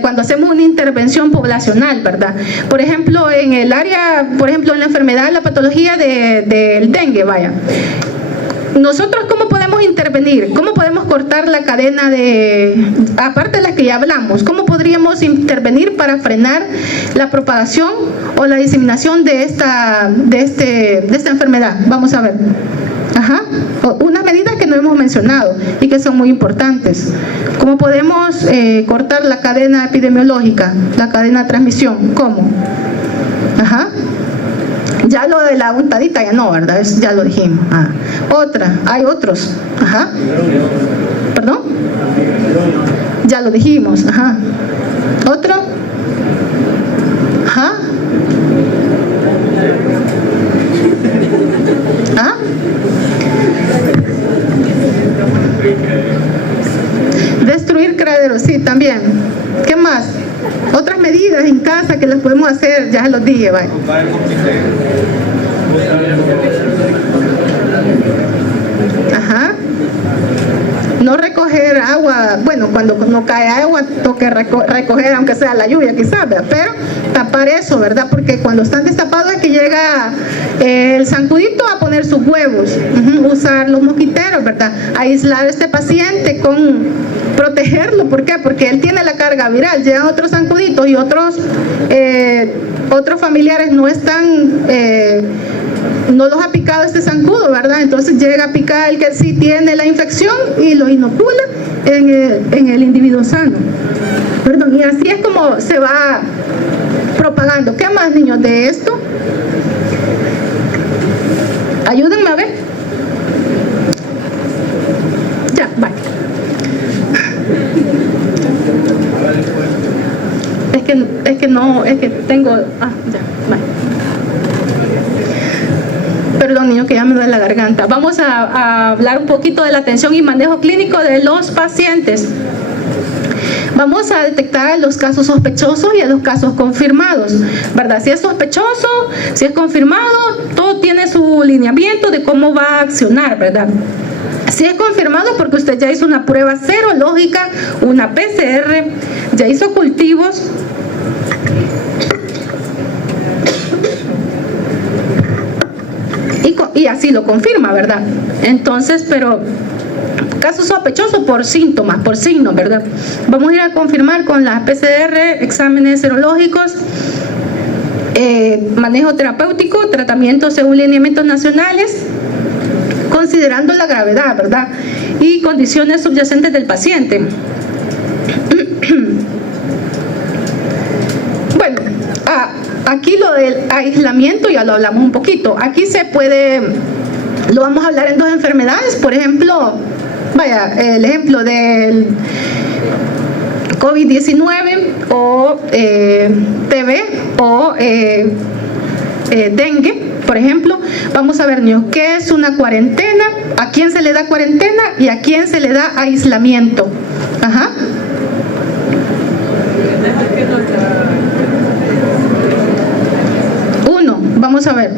cuando hacemos una intervención poblacional, ¿verdad? Por ejemplo, en el área, por ejemplo, en la enfermedad, la patología del dengue, vaya. Nosotros, ¿cómo podemos intervenir? ¿Cómo podemos cortar la cadena aparte de las que ya hablamos, cómo podríamos intervenir para frenar la propagación o la diseminación de esta enfermedad? Vamos a ver. Ajá. Unas medidas que no hemos mencionado y que son muy importantes. ¿Cómo podemos cortar la cadena epidemiológica, la cadena de transmisión? ¿Cómo? Ajá. Ya lo de la untadita ya no, ¿verdad? Ya lo dijimos. Otra, hay otros. Ajá. ¿Perdón? Ya lo dijimos. Ajá. ¿Otro? Ajá. ¿Ah? Destruir criaderos, sí, también. ¿Qué más? Otras medidas en casa que las podemos hacer, ya los dije, vaya. Ajá. No recoger agua, bueno, cuando no cae agua, toque recoger, aunque sea la lluvia quizás, ¿verdad? Pero tapar eso, ¿verdad? Porque cuando están destapados es que llega el zancudito a poner sus huevos. Usar los mosquiteros, ¿verdad? Aislar a este paciente protegerlo. ¿Por qué? Porque él tiene la carga viral. Llegan otros zancuditos y otros familiares no los ha picado este zancudo, ¿verdad? Entonces llega a picar el que sí tiene la infección y lo inocula en el individuo sano. Perdón, y así es como se va propagando. ¿Qué más, niños, de esto? Ayúdenme a ver. Ya, vale. Es que tengo... ya, vale. Perdón, niño, que ya me duele la garganta. Vamos a hablar un poquito de la atención y manejo clínico de los pacientes. Vamos a detectar a los casos sospechosos y a los casos confirmados, ¿verdad? Si es sospechoso, si es confirmado, todo tiene su lineamiento de cómo va a accionar, ¿verdad? Si es confirmado porque usted ya hizo una prueba serológica, una PCR, ya hizo cultivos, y así lo confirma, ¿verdad? Entonces, pero caso sospechoso por síntomas, por signos, ¿verdad? Vamos a ir a confirmar con la PCR, exámenes serológicos, manejo terapéutico, tratamiento según lineamientos nacionales, considerando la gravedad, ¿verdad? Y condiciones subyacentes del paciente. Bueno, aquí lo del aislamiento ya lo hablamos un poquito. Aquí lo vamos a hablar en dos enfermedades, por ejemplo, el ejemplo del COVID-19 o TB o dengue, por ejemplo. Vamos a ver, niños, ¿qué es una cuarentena? ¿A quién se le da cuarentena y a quién se le da aislamiento? Ajá. Vamos a ver.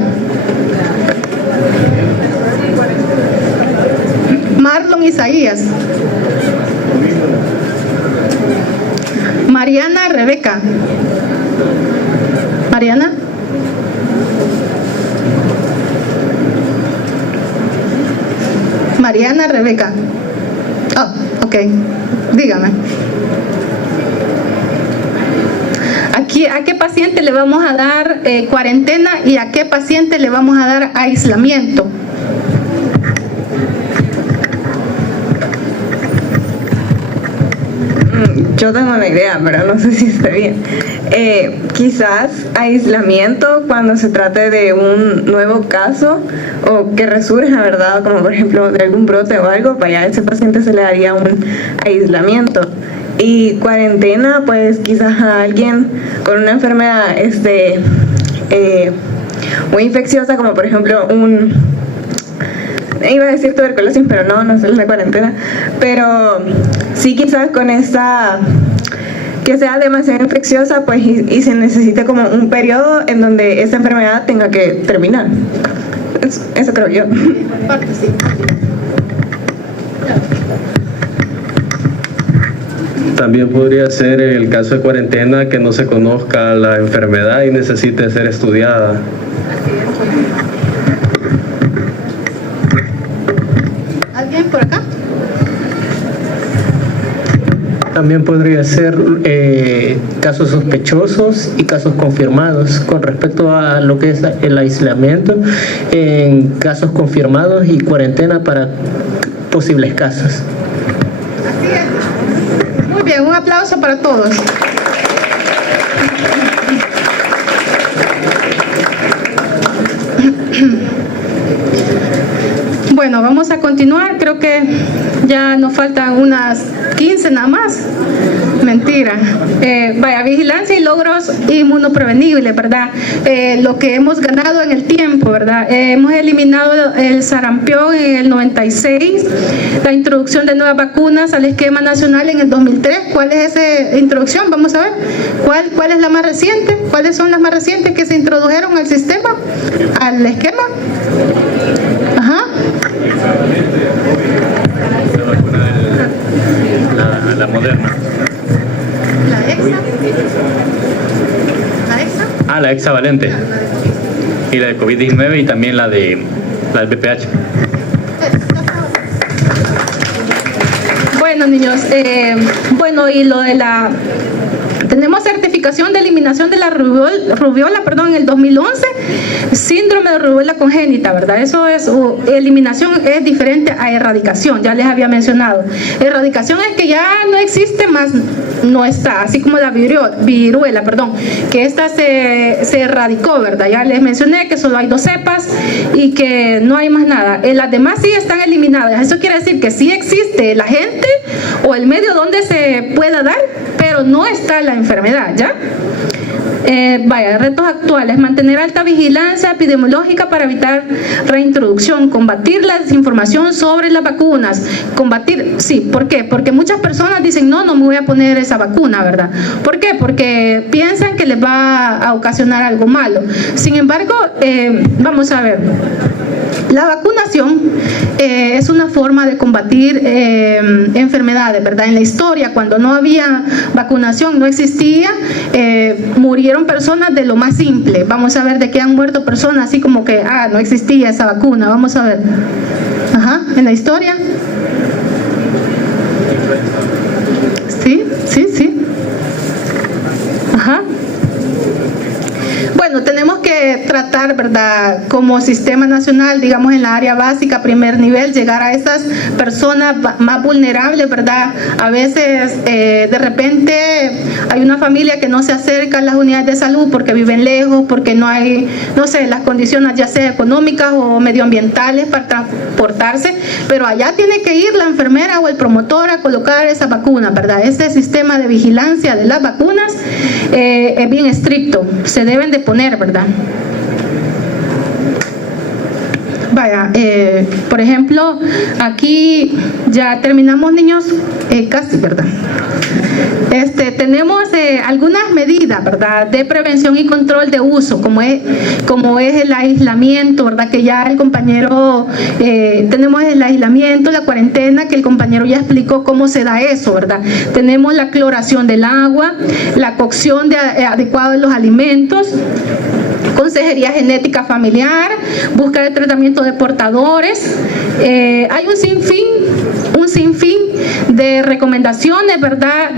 Marlon Isaías. Mariana Rebeca. Mariana. Mariana Rebeca. Oh, ok. Dígame. Aquí, ¿a qué paciente le vamos a dar cuarentena y a qué paciente le vamos a dar aislamiento? Yo tengo una idea, pero no sé si está bien. Quizás aislamiento cuando se trate de un nuevo caso o que resurja, ¿verdad? Como por ejemplo de algún brote o algo, para allá a ese paciente se le daría un aislamiento. Y cuarentena, pues quizás a alguien con una enfermedad muy infecciosa, como por ejemplo iba a decir tuberculosis, pero no es la cuarentena, pero sí quizás con esta que sea demasiado infecciosa, pues y se necesite como un periodo en donde esa enfermedad tenga que terminar. Eso creo yo. También podría ser el caso de cuarentena que no se conozca la enfermedad y necesite ser estudiada. ¿Alguien por acá? También podría ser casos sospechosos y casos confirmados. Con respecto a lo que es el aislamiento, en casos confirmados y cuarentena para posibles casos. Así es. Muy bien, un aplauso para todos. Bueno, vamos a continuar. Creo que ya nos faltan unas 15 nada más. Mentira. Vaya, vigilancia y logros inmunoprevenibles, ¿verdad? Lo que hemos ganado en el tiempo, ¿verdad? Hemos eliminado el sarampión en el 96, la introducción de nuevas vacunas al esquema nacional en el 2003. ¿Cuál es esa introducción? Vamos a ver. ¿Cuál es la más reciente? ¿Cuáles son las más recientes que se introdujeron al sistema, al esquema? Ajá. La Moderna. ¿La Exa? ¿La Exa? Ah, la hexavalente. Y la de COVID-19 y también la del BPH. Bueno, niños, y lo de la... Tenemos certificación de eliminación de la rubiola, en el 2011, síndrome de rubiola congénita, ¿verdad? Eso es, eliminación es diferente a erradicación, ya les había mencionado. Erradicación es que ya no existe más, no está, así como la viruela, que esta se erradicó, ¿verdad? Ya les mencioné que solo hay 2 cepas y que no hay más nada. Las demás sí están eliminadas. Eso quiere decir que sí existe el agente o el medio donde se pueda dar, pero no está la enfermedad, ¿ya? Retos actuales: mantener alta vigilancia epidemiológica para evitar reintroducción, combatir la desinformación sobre las vacunas, ¿por qué? Porque muchas personas dicen, no me voy a poner esa vacuna, ¿verdad? ¿Por qué? Porque piensan que les va a ocasionar algo malo. Sin embargo, vamos a ver, la vacunación es una forma de combatir enfermedades, ¿verdad? En la historia, cuando no había vacunación, no existía, murieron personas de lo más simple. Vamos a ver de qué han muerto personas, así como que, no existía esa vacuna. Vamos a ver. En la historia. Sí. Bueno, tenemos que tratar, ¿verdad?, como sistema nacional, digamos en la área básica, primer nivel, llegar a esas personas más vulnerables, ¿verdad? A veces, de repente, hay una familia que no se acerca a las unidades de salud porque viven lejos, porque no hay, las condiciones ya sea económicas o medioambientales para transportarse, pero allá tiene que ir la enfermera o el promotor a colocar esa vacuna, ¿verdad? Ese sistema de vigilancia de las vacunas es bien estricto, se deben de poner, ¿verdad? Por ejemplo, aquí ya terminamos, niños, casi, ¿verdad? Tenemos algunas medidas, ¿verdad?, de prevención y control de uso, como es el aislamiento, ¿verdad?, que ya el compañero, tenemos el aislamiento, la cuarentena, que el compañero ya explicó cómo se da eso, ¿verdad? Tenemos la cloración del agua, la cocción adecuada de los alimentos, consejería genética familiar, búsqueda de tratamiento de portadores. Hay un sinfín de recomendaciones, ¿verdad?,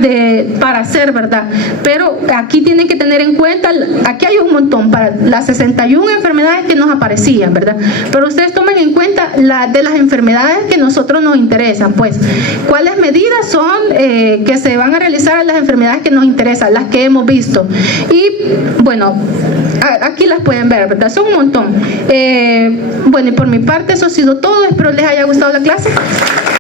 para hacer, ¿verdad? Pero aquí tienen que tener en cuenta, aquí hay un montón para las 61 enfermedades que nos aparecían, ¿verdad? Pero ustedes tomen en cuenta de las enfermedades que nosotros nos interesan, pues, cuáles medidas son que se van a realizar en las enfermedades que nos interesan, las que hemos visto. Y bueno, aquí las pueden ver, ¿verdad? Son un montón. Bueno, y por mi parte eso ha sido todo. Espero les haya gustado la clase.